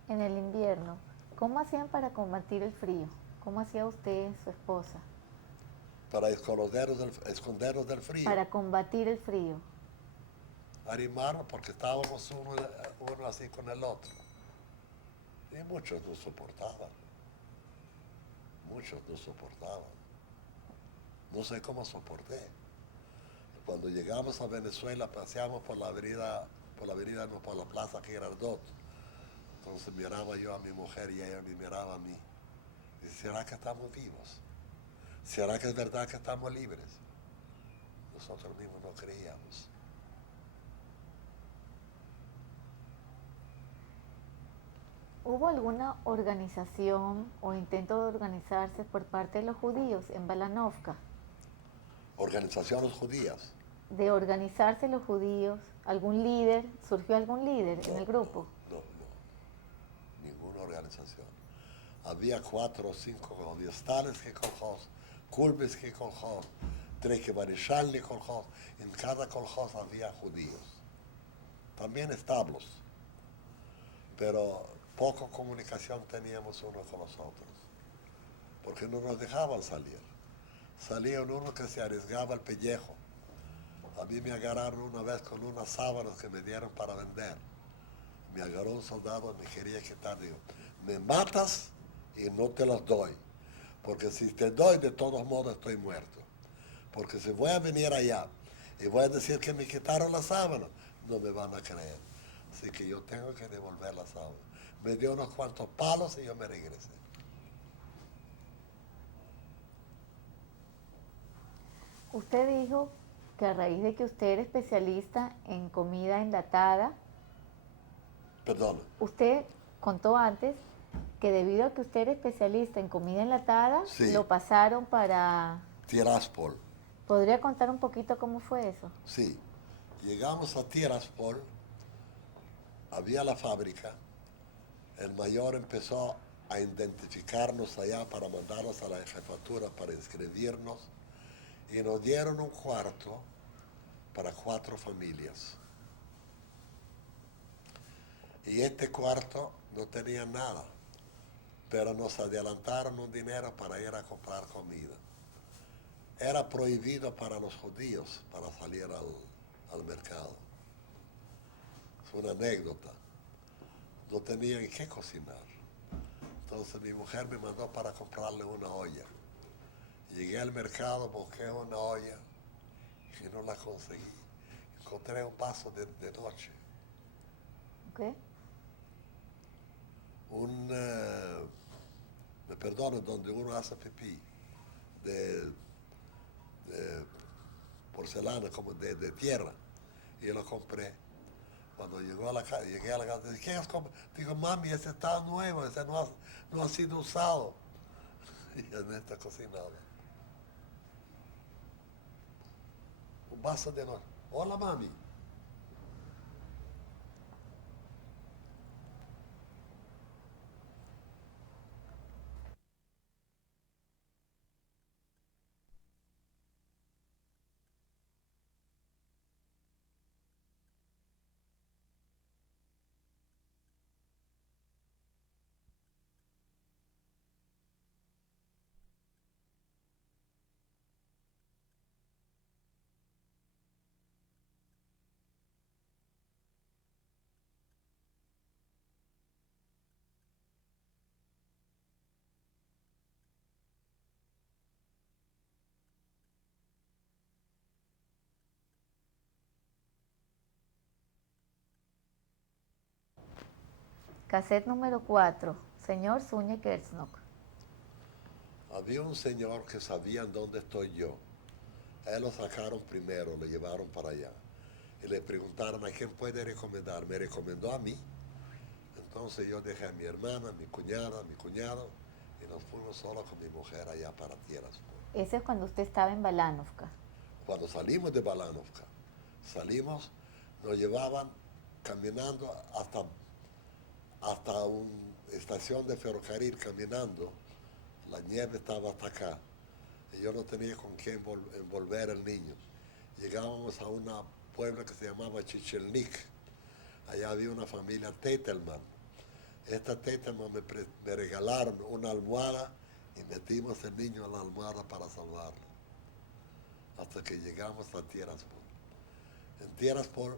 En el invierno, ¿cómo hacían para combatir el frío? ¿Cómo hacía usted, su esposa? Para escondernos del frío. Para combatir el frío. Arrimarnos porque estábamos uno así con el otro. Y muchos nos soportaban. No sé cómo soporté. Cuando llegamos a Venezuela, paseamos por la avenida, no, por la plaza Girardot. Entonces miraba yo a mi mujer y ella me miraba a mí. Y ¿será que estamos vivos? ¿Será que es verdad que estamos libres? Nosotros mismos no creíamos. ¿Hubo alguna organización o intento de organizarse por parte de los judíos en Balanovka? Organizaciones judías. De organizarse los judíos, ¿algún líder? ¿Surgió algún líder en el grupo? No, ninguna organización. Había 4 o 5 Diostalski Kolhoz, Kulbinski Kolhoz, Treke Barishalny Kolhoz. En cada kolhoz había judíos. También establos. Pero poca comunicación teníamos uno con los otros. Porque no nos dejaban salir. Salía uno que se arriesgaba el pellejo. A mí me agarraron una vez con unas sábanas que me dieron para vender. Me agarró un soldado y me quería quitar. Digo, me matas y no te las doy. Porque si te doy, de todos modos estoy muerto. Porque si voy a venir allá y voy a decir que me quitaron la sábana, no me van a creer. Así que yo tengo que devolver la sábana. Me dio unos cuantos palos y yo me regresé. Usted dijo que a raíz de que usted era especialista en comida enlatada, Perdón. usted contó antes que debido a que usted era especialista en comida enlatada, sí, lo pasaron para... Tiraspol. ¿Podría contar un poquito cómo fue eso? Sí, llegamos a Tiraspol, había la fábrica, el mayor empezó a identificarnos allá para mandarnos a la jefatura para inscribirnos y nos dieron un cuarto para 4 familias. Y este cuarto no tenía nada, pero nos adelantaron un dinero para ir a comprar comida. Era prohibido para los judíos para salir al mercado. Es una anécdota. No tenían qué cocinar. Entonces mi mujer me mandó para comprarle una olla. Llegué al mercado, busqué una olla y no la conseguí. encontré un vaso de noche. ¿Ok? Me perdono, donde uno hace pipí, de, de porcelana, como de tierra. Y yo lo compré. Cuando llegué a la casa, dije, ¿qué has comprado? Digo, mami, ese está nuevo, ese no ha sido usado. Y en esta cocinada. Un vaso de noche. Hola, mami. Cassette número 4. Señor Zúñez Kersnok. Había un señor que sabía dónde estoy yo. A él lo sacaron primero, lo llevaron para allá. Y le preguntaron a quién puede recomendar. Me recomendó a mí. Entonces yo dejé a mi hermana, mi cuñada, mi cuñado, y nos fuimos solos con mi mujer allá para Tierras. Ese es cuando usted estaba en Balanovka. Cuando salimos de Balanovka, nos llevaban caminando hasta una estación de ferrocarril caminando. La nieve estaba hasta acá. Y yo no tenía con quién envolver al niño. Llegábamos a un pueblo que se llamaba Chichelnik. Allá había una familia Tetelman. Esta Tetelman me regalaron una almohada y metimos el niño en la almohada para salvarlo. Hasta que llegamos a Tiraspol. En Tiraspol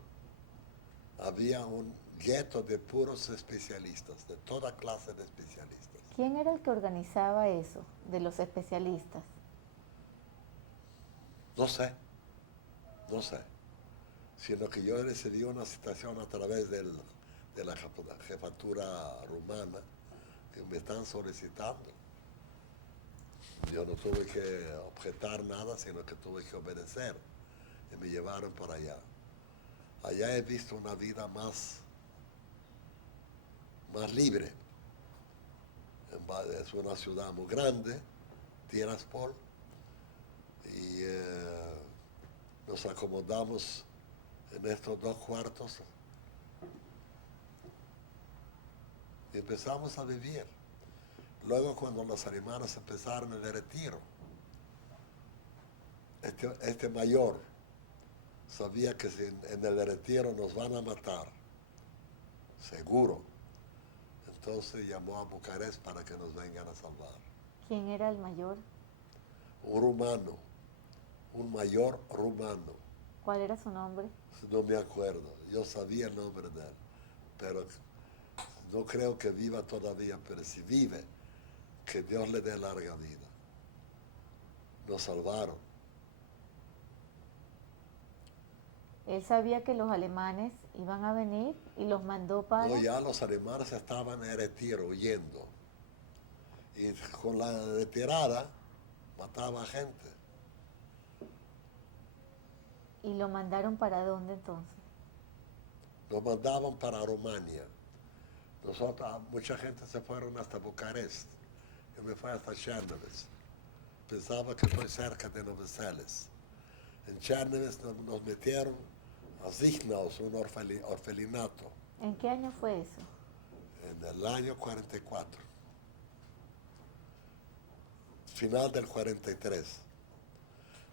había un gueto de puros especialistas, de toda clase de especialistas. ¿Quién era el que organizaba eso, de los especialistas? No sé, sino que yo recibí una citación a través de la jefatura rumana que me están solicitando. Yo no tuve que objetar nada, sino que tuve que obedecer y me llevaron para allá. Allá he visto una vida más libre. Es una ciudad muy grande, Tiraspol, y nos acomodamos en estos 2 cuartos y empezamos a vivir. Luego cuando los alemanes empezaron el retiro, este mayor sabía que si en el retiro nos van a matar, seguro. Entonces llamó a Bucarest para que nos vengan a salvar. ¿Quién era el mayor? Un rumano, un mayor rumano. ¿Cuál era su nombre? No me acuerdo, yo sabía el nombre de él, pero no creo que viva todavía, pero si vive, que Dios le dé larga vida. Nos salvaron. Él sabía que los alemanes iban a venir y los mandó para... No, ya los alemanes estaban en retiro, huyendo. Y con la retirada mataba gente. ¿Y lo mandaron para dónde entonces? Nos mandaban para Rumania. Mucha gente se fueron hasta Bucarest. Yo me fui hasta Chernihiv. Pensaba que estoy cerca de Novi Sad. En Chernihiv nos metieron a Zignaus, un orfelinato. ¿En qué año fue eso? En el año 44. Final del 43.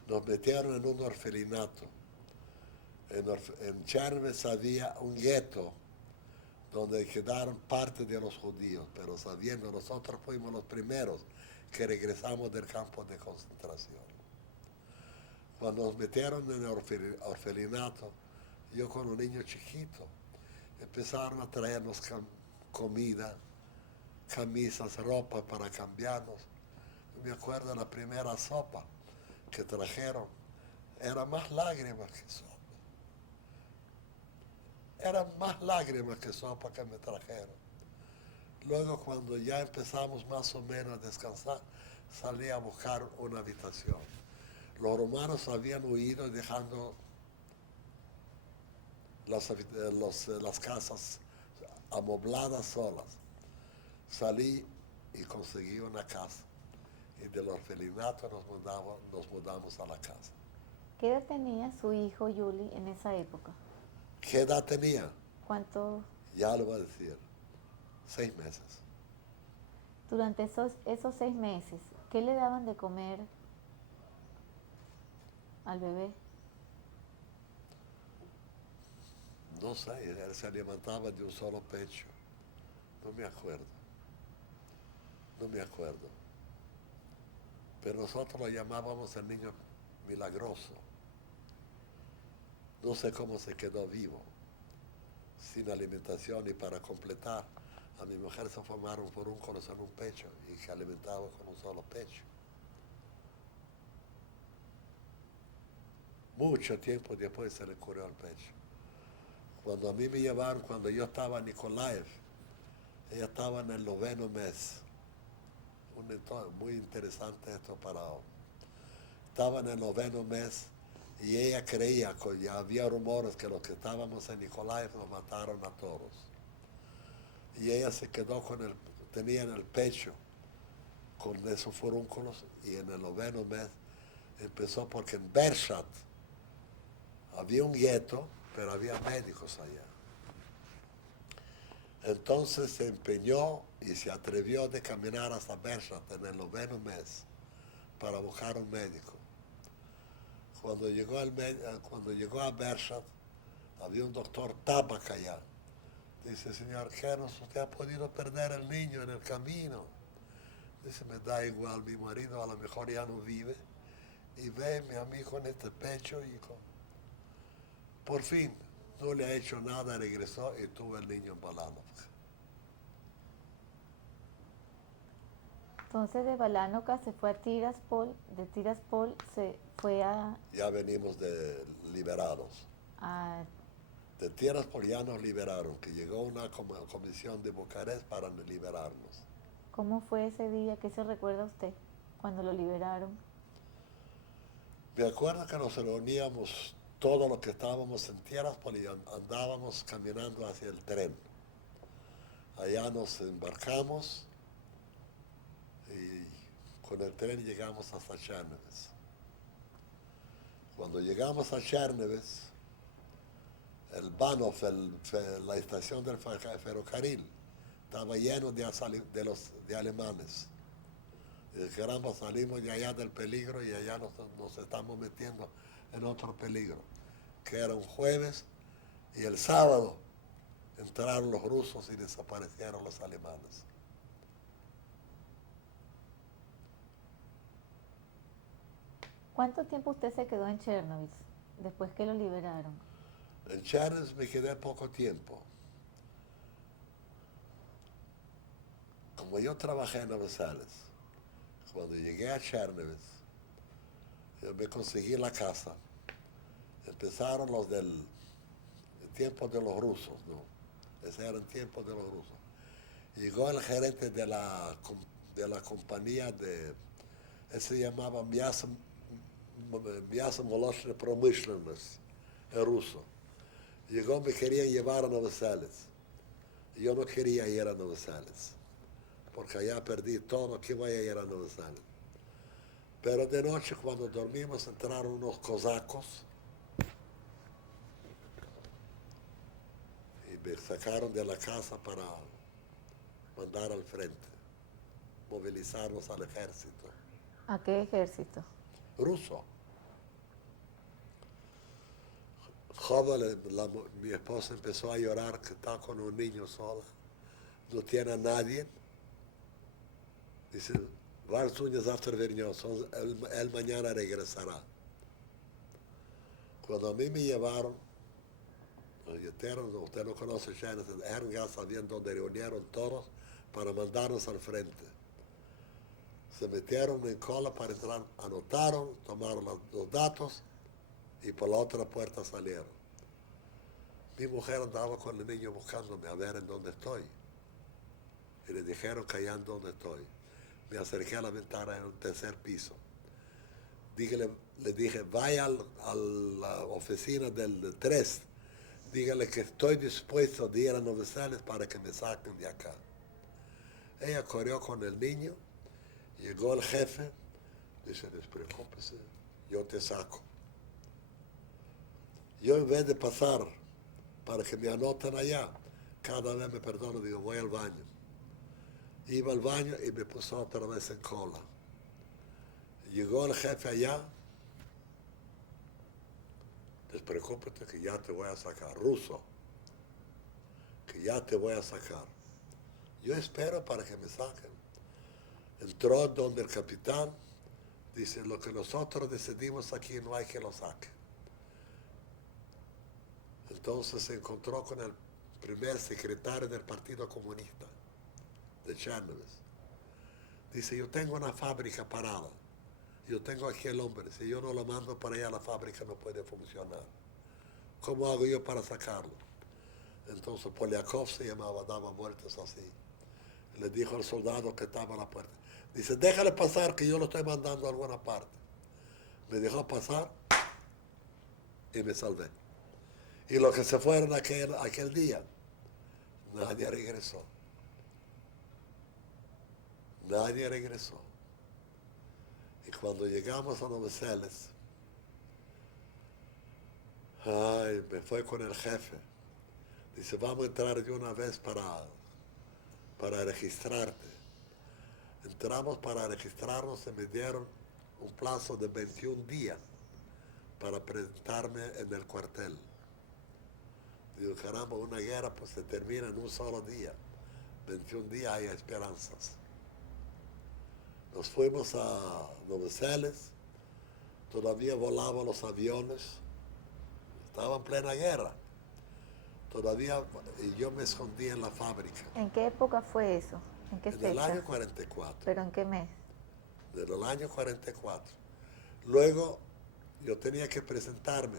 Nos metieron en un orfelinato. En Chernihiv había un gueto donde quedaron parte de los judíos, pero sabiendo, nosotros fuimos los primeros que regresamos del campo de concentración. Cuando nos metieron en el orfelinato, yo con un niño chiquito, empezaron a traernos comida, camisas, ropa para cambiarnos. Me acuerdo la primera sopa que trajeron, era más lágrimas que sopa. Eran más lágrimas que sopa que me trajeron. Luego cuando ya empezamos más o menos a descansar, salí a buscar una habitación. Los romanos habían huido dejando las casas amobladas solas. Salí y conseguí una casa. Y del orfelinato nos mudamos a la casa. ¿Qué edad tenía su hijo Yuli en esa época? ¿Qué edad tenía? ¿Cuánto? Ya lo voy a decir. 6 meses. Durante esos 6 meses, ¿qué le daban de comer al bebé? No sé, él se alimentaba de un solo pecho. No me acuerdo. No me acuerdo. Pero nosotros lo llamábamos el niño milagroso. No sé cómo se quedó vivo, sin alimentación, y para completar, a mi mujer se formaron por un corazón en un pecho y se alimentaba con un solo pecho. Mucho tiempo después se le curó el pecho. Cuando a mí me llevaron, cuando yo estaba en Nikolaev, ella estaba en el 9º mes. Muy interesante esto para hoy. Estaba en el 9º mes y ella creía que ya había rumores que los que estábamos en Nikolaev nos mataron a todos. Y ella se quedó tenía en el pecho con esos furúnculos, y en el 9º mes empezó, porque en Bershat había un gueto, pero había médicos allá. Entonces se empeñó y se atrevió de caminar hasta Bershat en el 9º mes para buscar un médico. Cuando llegó a Bershat, había un doctor Tabak allá. Dice: señor Kenos, usted ha podido perder el niño en el camino. Dice: me da igual, mi marido a lo mejor ya no vive. Y ve a mi hijo en este pecho, hijo. Por fin, no le ha hecho nada, regresó y tuvo el niño en Balanovka. Entonces de Balanoka se fue a Tiraspol, de Tiraspol se fue Ya venimos liberados. De Tiraspol ya nos liberaron, que llegó una comisión de Bucarest para liberarnos. ¿Cómo fue ese día? ¿Qué se recuerda usted cuando lo liberaron? Me acuerdo que nos reuníamos todos los que estábamos en Tiraspol y andábamos caminando hacia el tren. Allá nos embarcamos y con el tren llegamos hasta Chernives. Cuando llegamos a Chernives, el Banov, la estación del ferrocarril, estaba lleno de alemanes. Y caramba, salimos de allá del peligro y allá nos estamos metiendo en otro peligro, que era un jueves, y el sábado entraron los rusos y desaparecieron los alemanes. ¿Cuánto tiempo usted se quedó en Chernobyl después que lo liberaron? En Chernives me quedé poco tiempo. Como yo trabajé en Novosales, cuando llegué a Chernives, yo me conseguí la casa. Empezaron los del tiempo de los rusos, ¿no? Ese era el tiempo de los rusos. Llegó el gerente de la compañía ese se llamaba Мясо Молочной Промышленности, el ruso. Llegó, me quería llevar a Novosales. Yo no quería ir a Novosales, porque allá perdí todo, que voy a ir a Novosales. Pero de noche, cuando dormimos, entraron unos cosacos y me sacaron de la casa para mandar al frente, movilizarnos al ejército. ¿A qué ejército? Ruso. Joven, mi esposa empezó a llorar, que está con un niño sola, no tiene a nadie. Dice: Varsuñas after él mañana regresará. Cuando a mí me llevaron, usted no conoce China, ya sabían dónde reunieron todos para mandarnos al frente. Se metieron en cola para entrar, anotaron, tomaron los datos y por la otra puerta salieron. Mi mujer andaba con el niño buscándome a ver en dónde estoy. Y le dijeron que allá en donde estoy. Me acerqué a la ventana en un tercer piso. Le dije, vaya a la oficina del 3. Dígale que estoy dispuesto de ir a Noveseles para que me saquen de acá. Ella corrió con el niño. Llegó el jefe. Dice, despreocúpese, yo te saco. Yo en vez de pasar para que me anoten allá, cada vez me perdono, digo, voy al baño. Iba al baño y me puso otra vez en cola. Llegó el jefe allá, despreocúpate que ya te voy a sacar, ruso, que ya te voy a sacar. Yo espero para que me saquen. Entró donde el capitán, dice, lo que nosotros decidimos aquí no hay que lo saque. Entonces se encontró con el primer secretario del Partido Comunista de Chernobyl. Dice, yo tengo una fábrica parada. Yo tengo aquí el hombre. Si yo no lo mando para allá, la fábrica no puede funcionar. ¿Cómo hago yo para sacarlo? Entonces Poliakov se llamaba, daba vueltas así. Le dijo al soldado que estaba a la puerta. Dice, déjale pasar que yo lo estoy mandando a alguna parte. Me dejó pasar y me salvé. Y los que se fueron aquel día, nadie regresó. Nadie regresó. Y cuando llegamos a Noveseles, me fue con el jefe. Dice, vamos a entrar de una vez para registrarte. Entramos para registrarnos y me dieron un plazo de 21 días para presentarme en el cuartel. Digo, caramba, una guerra pues se termina en un solo día. 21 días hay esperanzas. Nos fuimos a Noveseles, todavía volaban los aviones, estaba en plena guerra. Todavía, y yo me escondí en la fábrica. ¿En qué época fue eso? ¿En qué fecha? En el año 44. ¿Pero en qué mes? En el año 44. Luego, yo tenía que presentarme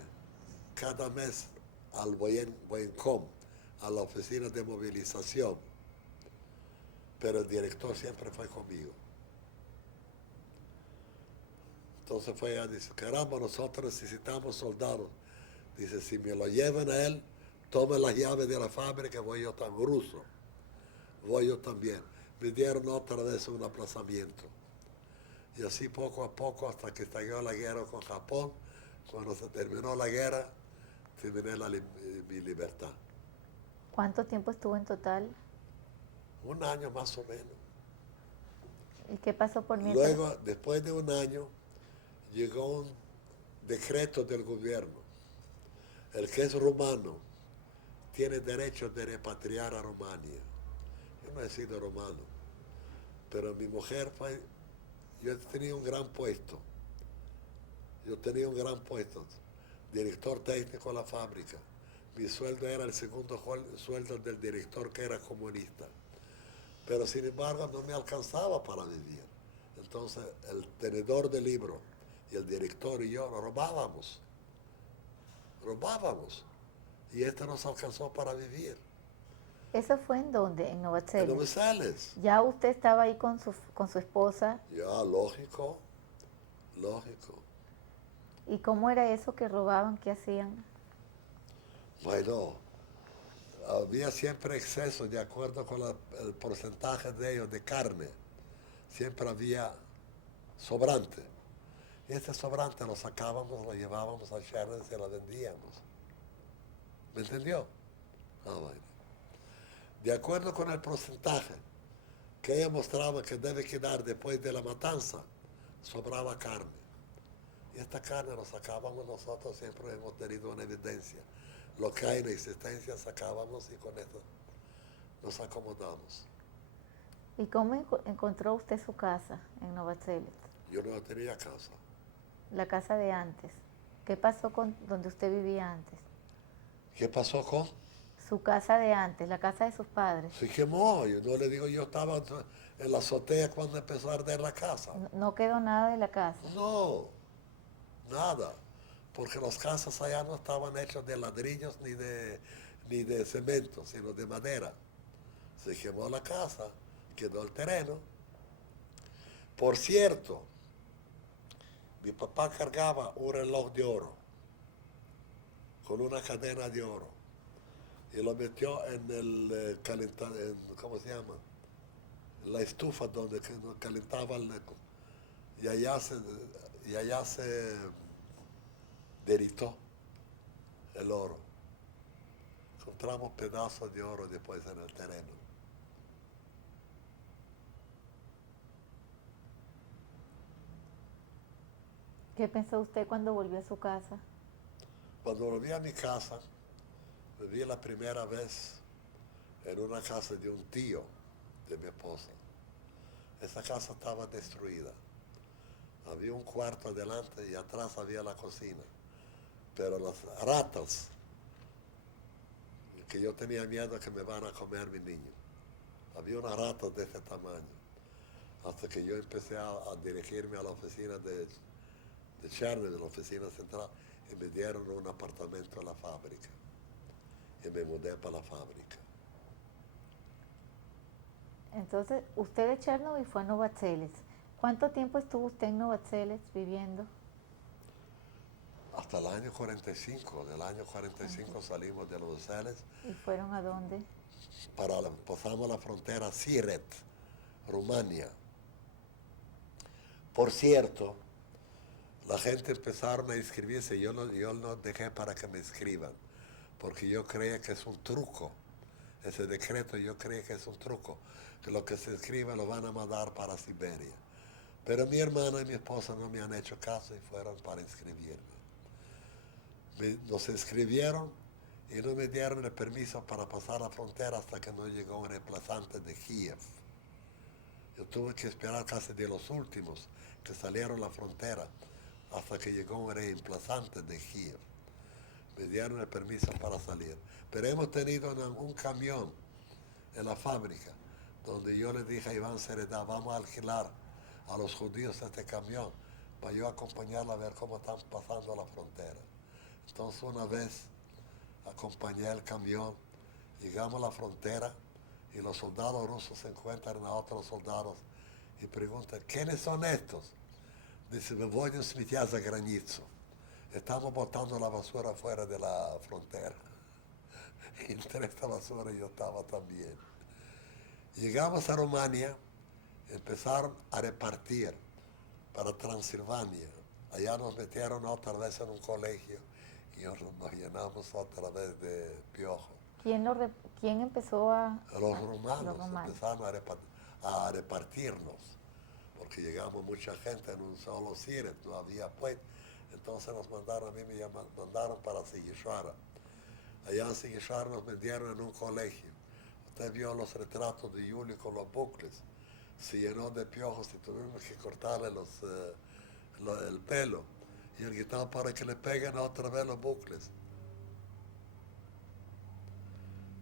cada mes al Voyencom, a la oficina de movilización. Pero el director siempre fue conmigo. Entonces fue ella, dice, caramba, nosotros necesitamos soldados. Dice, si me lo llevan a él, tomen las llaves de la fábrica, voy yo también, ruso. Voy yo también. Me dieron otra vez un aplazamiento. Y así poco a poco, hasta que estalló la guerra con Japón, cuando se terminó la guerra, terminé mi libertad. ¿Cuánto tiempo estuvo en total? Un año más o menos. ¿Y qué pasó por mientras? Luego, después de un año, llegó un decreto del gobierno. El que es rumano tiene derecho de repatriar a Rumania. Yo no he sido rumano, pero mi mujer fue, yo tenía un gran puesto. Director técnico de la fábrica. Mi sueldo era el segundo sueldo del director que era comunista. Pero sin embargo no me alcanzaba para vivir. Entonces el tenedor de libros y el director y yo robábamos. Y esto nos alcanzó para vivir. ¿Eso fue en dónde? ¿En Noveseles? En Noveseles. ¿Ya usted estaba ahí con su esposa? Ya, lógico. ¿Y cómo era eso que robaban? ¿Qué hacían? Bueno, había siempre exceso de acuerdo con el porcentaje de ellos de carne. Siempre había sobrante. Y ese sobrante lo sacábamos, lo llevábamos a Chernobyl y se lo vendíamos. ¿Me entendió? Bueno. De acuerdo con el porcentaje que ella mostraba que debe quedar después de la matanza, sobraba carne. Y esta carne lo sacábamos nosotros, siempre hemos tenido una evidencia. Lo que hay en existencia sacábamos y con eso nos acomodamos. ¿Y cómo encontró usted su casa en Noveseles? Yo no tenía casa. La casa de antes. ¿Qué pasó con donde usted vivía antes? ¿Qué pasó con? Su casa de antes, la casa de sus padres. Se quemó. Yo no le digo, yo estaba en la azotea cuando empezó a arder la casa. No quedó nada de la casa. No, nada. Porque las casas allá no estaban hechas de ladrillos ni de cemento, sino de madera. Se quemó la casa, quedó el terreno. Por cierto, mi papá cargaba un reloj de oro con una cadena de oro y lo metió en el calentador, ¿cómo se llama? La estufa donde calentaba y allá se deritó el oro. Encontramos pedazos de oro después en el terreno. ¿Qué pensó usted cuando volvió a su casa? Cuando volví a mi casa, viví la primera vez en una casa de un tío de mi esposa. Esa casa estaba destruida. Había un cuarto adelante y atrás había la cocina. Pero las ratas, que yo tenía miedo que me van a comer mi niño. Había unas ratas de ese tamaño. Hasta que yo empecé a dirigirme a la oficina de Chernobyl, de la oficina central, y me dieron un apartamento en la fábrica. Y me mudé para la fábrica. Entonces, usted de Chernobyl fue a Novatseles. ¿Cuánto tiempo estuvo usted en Novatseles viviendo? Hasta el año 45. Del año 45 salimos de Los Ángeles. ¿Y fueron a dónde? Pasamos la frontera Siret, Rumania. Por cierto, la gente empezaron a inscribirse. Yo no dejé para que me inscriban, porque yo creía que es un truco. Ese decreto yo creía que es un truco, que los que se inscriben lo van a mandar para Siberia. Pero mi hermana y mi esposa no me han hecho caso y fueron para inscribirme. Nos inscribieron y no me dieron el permiso para pasar la frontera hasta que no llegó un reemplazante de Kiev. Yo tuve que esperar casi de los últimos que salieron la frontera hasta que llegó un reemplazante de Kiev. Me dieron el permiso para salir. Pero hemos tenido un camión en la fábrica donde yo le dije a Iván Sereda, vamos a alquilar a los judíos este camión para yo acompañarla a ver cómo están pasando la frontera. Entonces una vez acompañé el camión, llegamos a la frontera y los soldados rusos se encuentran a otros soldados y preguntan, ¿quiénes son estos? Dice, me voy a сміття за границу. Estamos botando la basura fuera de la frontera. Y entre esta basura yo estaba también. Llegamos a Rumania, empezaron a repartir para Transilvania. Allá nos metieron otra vez en un colegio y nos llenamos otra vez de piojo. ¿Quién empezó a...? Los romanos empezaron a repartirnos, porque llegamos mucha gente en un solo Siret, no había pues. Entonces nos mandaron, a mí me mandaron para Sighisoara. Allá en Sighisoara nos metieron en un colegio. Usted vio los retratos de Julio con los bucles. Se llenó de piojos y tuvimos que cortarle el pelo. Y el gritaba para que le peguen otra vez los bucles.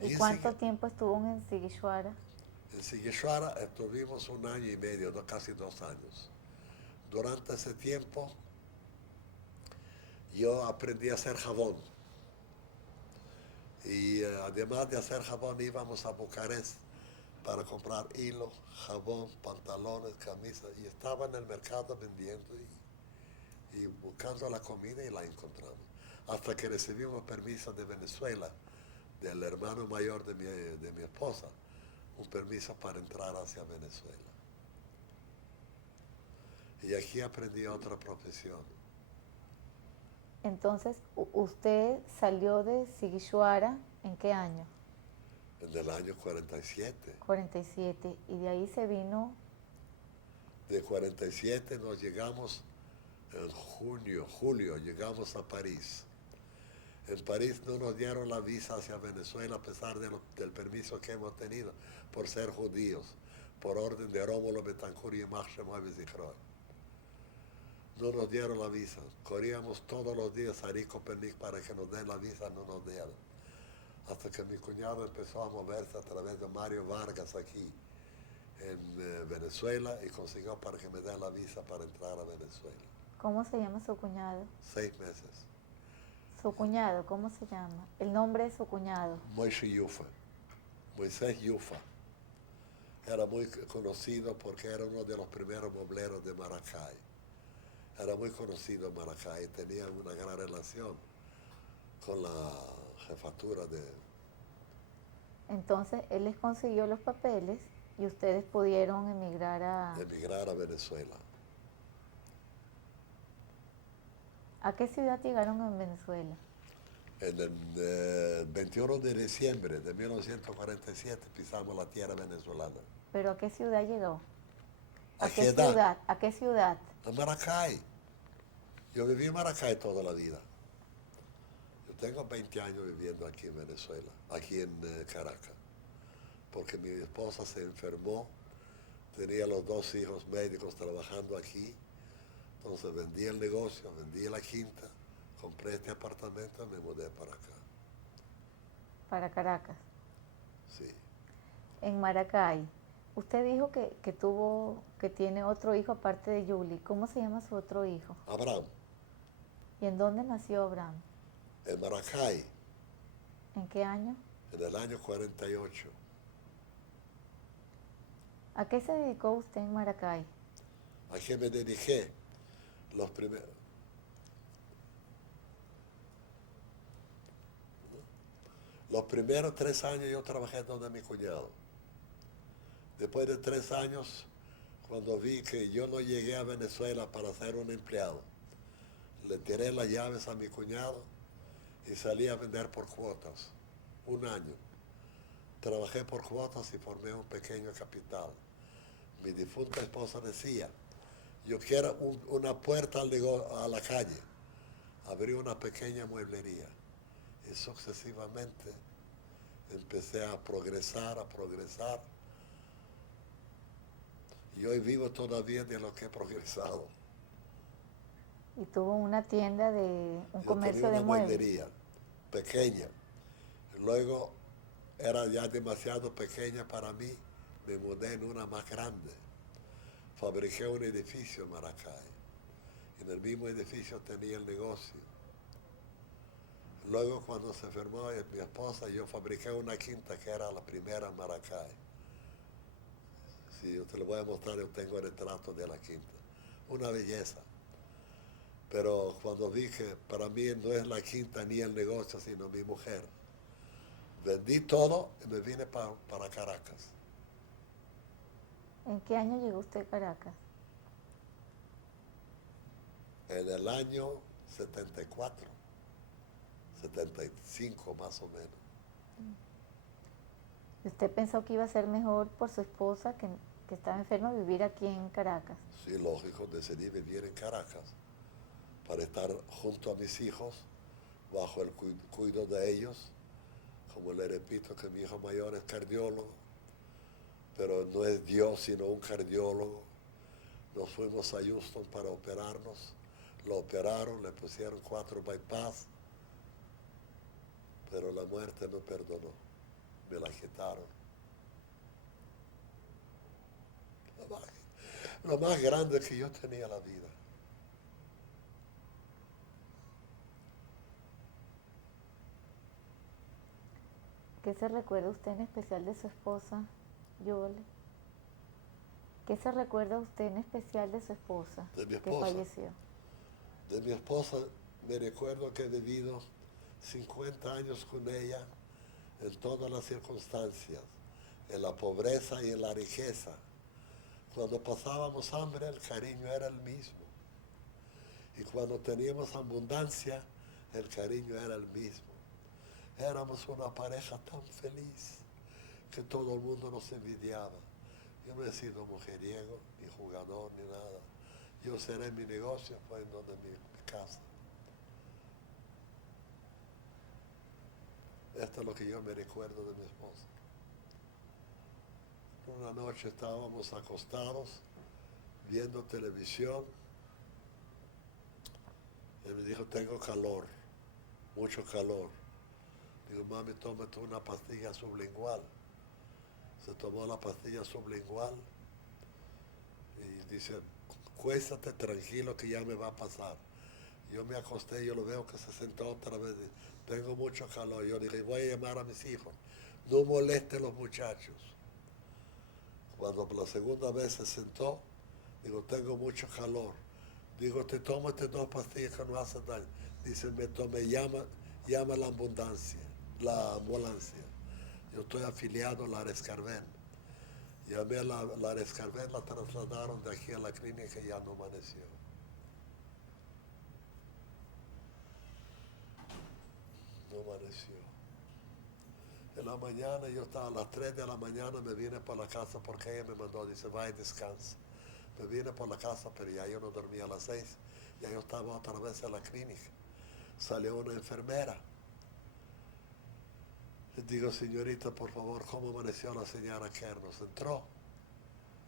¿Y cuánto tiempo estuvo en Sighisoara? En Sighisoara estuvimos 1 año y medio, casi 2 años. Durante ese tiempo yo aprendí a hacer jabón. Y además de hacer jabón íbamos a Bucarest para comprar hilo, jabón, pantalones, camisas. Y estaba en el mercado vendiendo y buscando la comida y la encontramos. Hasta que recibimos permiso de Venezuela, del hermano mayor de mi esposa, un permiso para entrar hacia Venezuela. Y aquí aprendí otra profesión. Entonces, ¿usted salió de Sighisoara en qué año? En el año 47. 47. Y de ahí se vino... De 47 nos llegamos en julio, llegamos a París. En París no nos dieron la visa hacia Venezuela a pesar del permiso que hemos tenido por ser judíos, por orden de Rómulo Betancourt y Marche Moisés y Croix. No nos dieron la visa. Corríamos todos los días a Ricopernic para que nos den la visa, no nos dieron. Hasta que mi cuñado empezó a moverse a través de Mario Vargas aquí en Venezuela y consiguió para que me den la visa para entrar a Venezuela. ¿Cómo se llama su cuñado? 6 meses. Su cuñado, ¿cómo se llama? El nombre de su cuñado. Moisés Yufa. Moisés Yufa. Era muy conocido porque era uno de los primeros mobleros de Maracay. Era muy conocido en Maracay y tenía una gran relación con la jefatura de Entonces, él les consiguió los papeles y ustedes pudieron emigrar emigrar a Venezuela. ¿A qué ciudad llegaron en Venezuela? En el 21 de diciembre de 1947 pisamos la tierra venezolana. ¿Pero a qué ciudad llegó? ¿A qué edad? ciudad? ¿A qué ciudad? A Maracay. Yo viví en Maracay toda la vida. Yo tengo 20 años viviendo aquí en Venezuela, aquí en Caracas, porque mi esposa se enfermó, tenía los 2 hijos médicos trabajando aquí, entonces vendí el negocio, vendí la quinta, compré este apartamento y me mudé para acá. Para Caracas. Sí. En Maracay. Usted dijo que tiene otro hijo aparte de Yuli. ¿Cómo se llama su otro hijo? Abraham, ¿Y en dónde nació Abraham? en Maracay, ¿En qué año? en el año 48. ¿A qué se dedicó usted en Maracay? ¿A qué me dediqué? Los primeros. Los primeros 3 años yo trabajé donde mi cuñado. Después de 3 años, cuando vi que yo no llegué a Venezuela para ser un empleado, le tiré las llaves a mi cuñado y salí a vender por cuotas. 1 año. Trabajé por cuotas y formé un pequeño capital. Mi difunta esposa decía, yo quiero una puerta a la calle. Abrí una pequeña mueblería y sucesivamente empecé a progresar. Y hoy vivo todavía de lo que he progresado. Y tuvo una tienda un comercio de una muebles. mueblería pequeña. Luego era ya demasiado pequeña para mí, me mudé en una más grande. Fabriqué un edificio en Maracay. En el mismo edificio tenía el negocio. Luego cuando se enfermó mi esposa, yo fabriqué una quinta que era la primera en Maracay. Si yo te lo voy a mostrar, yo tengo el retrato de la quinta. Una belleza. Pero cuando vi que para mí no es la quinta ni el negocio, sino mi mujer, vendí todo y me vine para Caracas. ¿En qué año llegó usted a Caracas? En el año 74, 75 más o menos. ¿Y usted pensó que iba a ser mejor por su esposa que estaba enferma vivir aquí en Caracas? Sí, lógico, decidí vivir en Caracas para estar junto a mis hijos, bajo el cuidado de ellos. Como le repito que mi hijo mayor es cardiólogo, pero no es Dios sino un cardiólogo. Nos fuimos a Houston para operarnos, lo operaron, le pusieron 4 bypass, pero la muerte no perdonó, me la quitaron. Lo más grande que yo tenía la vida. ¿Qué se recuerda usted en especial de su esposa, Yoli? ¿Qué se recuerda usted en especial de su esposa, De mi que esposa. falleció? De mi esposa me recuerdo que he vivido 50 años con ella en todas las circunstancias, en la pobreza y en la riqueza. Cuando pasábamos hambre, el cariño era el mismo. Y cuando teníamos abundancia, el cariño era el mismo. Éramos una pareja tan feliz que todo el mundo nos envidiaba. Yo no he sido mujeriego, ni jugador, ni nada. Yo cerré mi negocio, fue en donde mi casa. Esto es lo que yo me recuerdo de mi esposa. Una noche estábamos acostados viendo televisión y me dijo, tengo calor, mucho calor. Digo, mami, tómate una pastilla sublingual. Se tomó la pastilla sublingual y dice, cuéstate tranquilo que ya me va a pasar. Yo me acosté, yo lo veo que se sentó otra vez. Tengo mucho calor. Yo dije, voy a llamar a mis hijos. No moleste a los muchachos. Cuando por la segunda vez se sentó, digo, tengo mucho calor. Digo, te tomo estas 2 pastillas que no hacen daño. Dice, me tome, llama la ambulancia. Yo estoy afiliado a la Arescarben. Llamé a la Arescarben, la trasladaron de aquí a la clínica y ya no amaneció. No amaneció. En la mañana, yo estaba a las 3 de la mañana, me vine por la casa porque ella me mandó, dice, vaya y descansa. Me vine por la casa, pero ya yo no dormía a las 6. Ya yo estaba otra vez en la clínica. Salió una enfermera. Le digo, señorita, por favor, ¿cómo amaneció la señora Kernos? Entró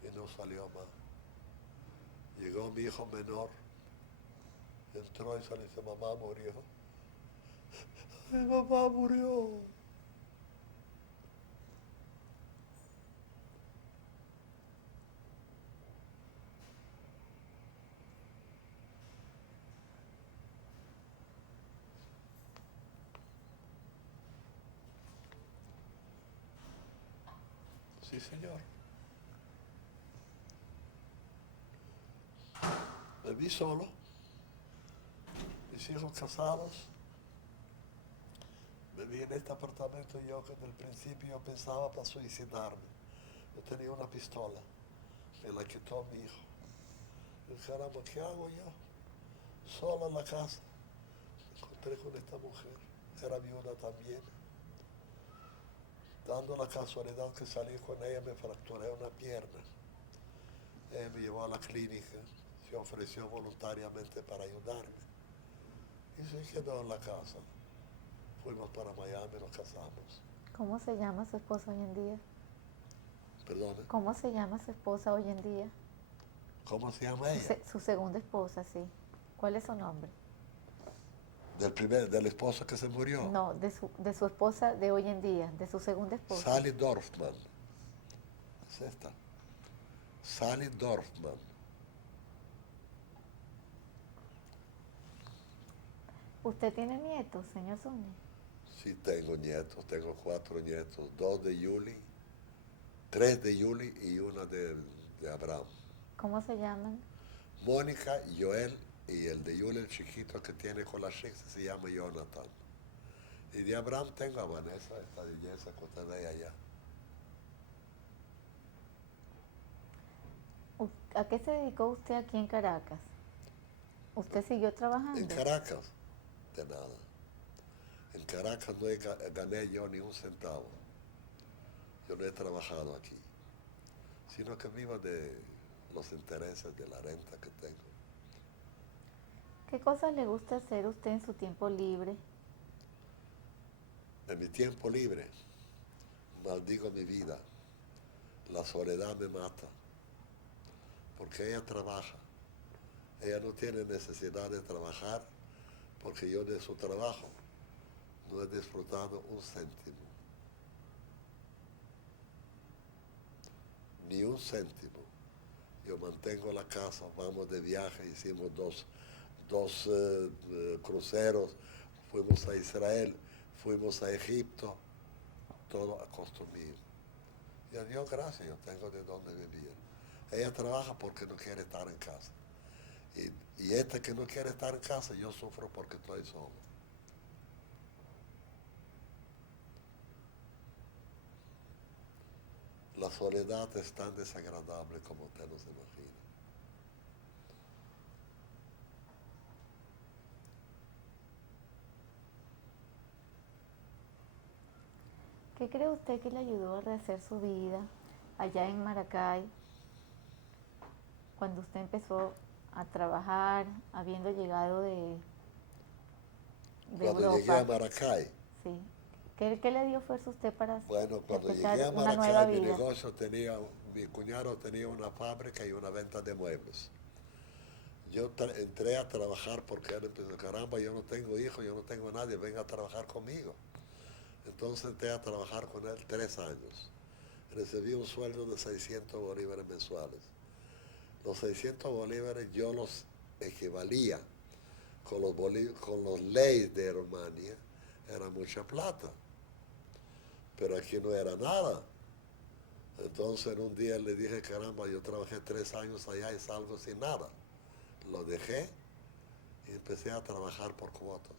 y no salió más. Llegó mi hijo menor. Entró y salió y dice, mamá murió. Mi mamá murió. Sí, señor. Me vi solo. Mis hijos casados. Me vi en este apartamento. Yo que desde el principio pensaba para suicidarme. Yo tenía una pistola. Me la quitó mi hijo. Y caramba, ¿qué hago yo? Solo en la casa. Me encontré con esta mujer. Era viuda también. Dando la casualidad que salí con ella, me fracturé una pierna. Ella me llevó a la clínica, se ofreció voluntariamente para ayudarme. Y se quedó en la casa. Fuimos para Miami, nos casamos. ¿Cómo se llama su esposa hoy en día? Perdone, ¿Cómo se llama su esposa hoy en día? ¿cómo se llama ella? Su segunda esposa, sí. ¿Cuál es su nombre? Del esposo que se murió. No, de su esposa de hoy en día, de su segunda esposa. Sally Dorfman. Es esta. Sally Dorfman. ¿Usted tiene nietos, señor Zúñiga? Sí, tengo nietos, tengo 4 nietos, 2 de Yuli, 3 de Yuli y una de Abraham. ¿Cómo se llaman? Mónica, Joel y el de Yuli, el chiquito que tiene con la chica, se llama Jonathan. Y de Abraham tengo a Vanessa, esta belleza que usted ve allá. ¿A qué se dedicó usted aquí en Caracas? ¿Usted siguió trabajando? En Caracas, de nada. En Caracas no gané yo ni un centavo. Yo no he trabajado aquí, sino que vivo de los intereses de la renta que tengo. ¿Qué cosas le gusta hacer usted en su tiempo libre? En mi tiempo libre, maldigo mi vida. La soledad me mata, porque ella trabaja. Ella no tiene necesidad de trabajar, porque yo de su trabajo no he disfrutado un céntimo. Ni un céntimo. Yo mantengo la casa, vamos de viaje, hicimos dos cruceros, fuimos a Israel, fuimos a Egipto, todo a costo mío. Y a Dios gracias, yo tengo de dónde vivir. Ella trabaja porque no quiere estar en casa. Y este que no quiere estar en casa, yo sufro porque estoy solo. La soledad es tan desagradable como usted no se imagina. ¿Qué cree usted que le ayudó a rehacer su vida allá en Maracay, cuando usted empezó a trabajar, habiendo llegado de Cuando Europa? llegué a Maracay, Sí. ¿Qué le dio fuerza a usted para bueno, cuando empezar llegué a una nueva Maracay, vida? mi cuñado tenía una fábrica y una venta de muebles. Yo entré a trabajar porque él empezó, caramba, yo no tengo hijos, yo no tengo nadie, venga a trabajar conmigo. Entonces entré a trabajar con él 3 años. Recibí un sueldo de 600 bolívares mensuales. Los 600 bolívares yo los equivalía con los leyes de Rumania, era mucha plata. Pero aquí no era nada. Entonces un día le dije, caramba, yo trabajé 3 años allá y salgo sin nada. Lo dejé y empecé a trabajar por cuotas.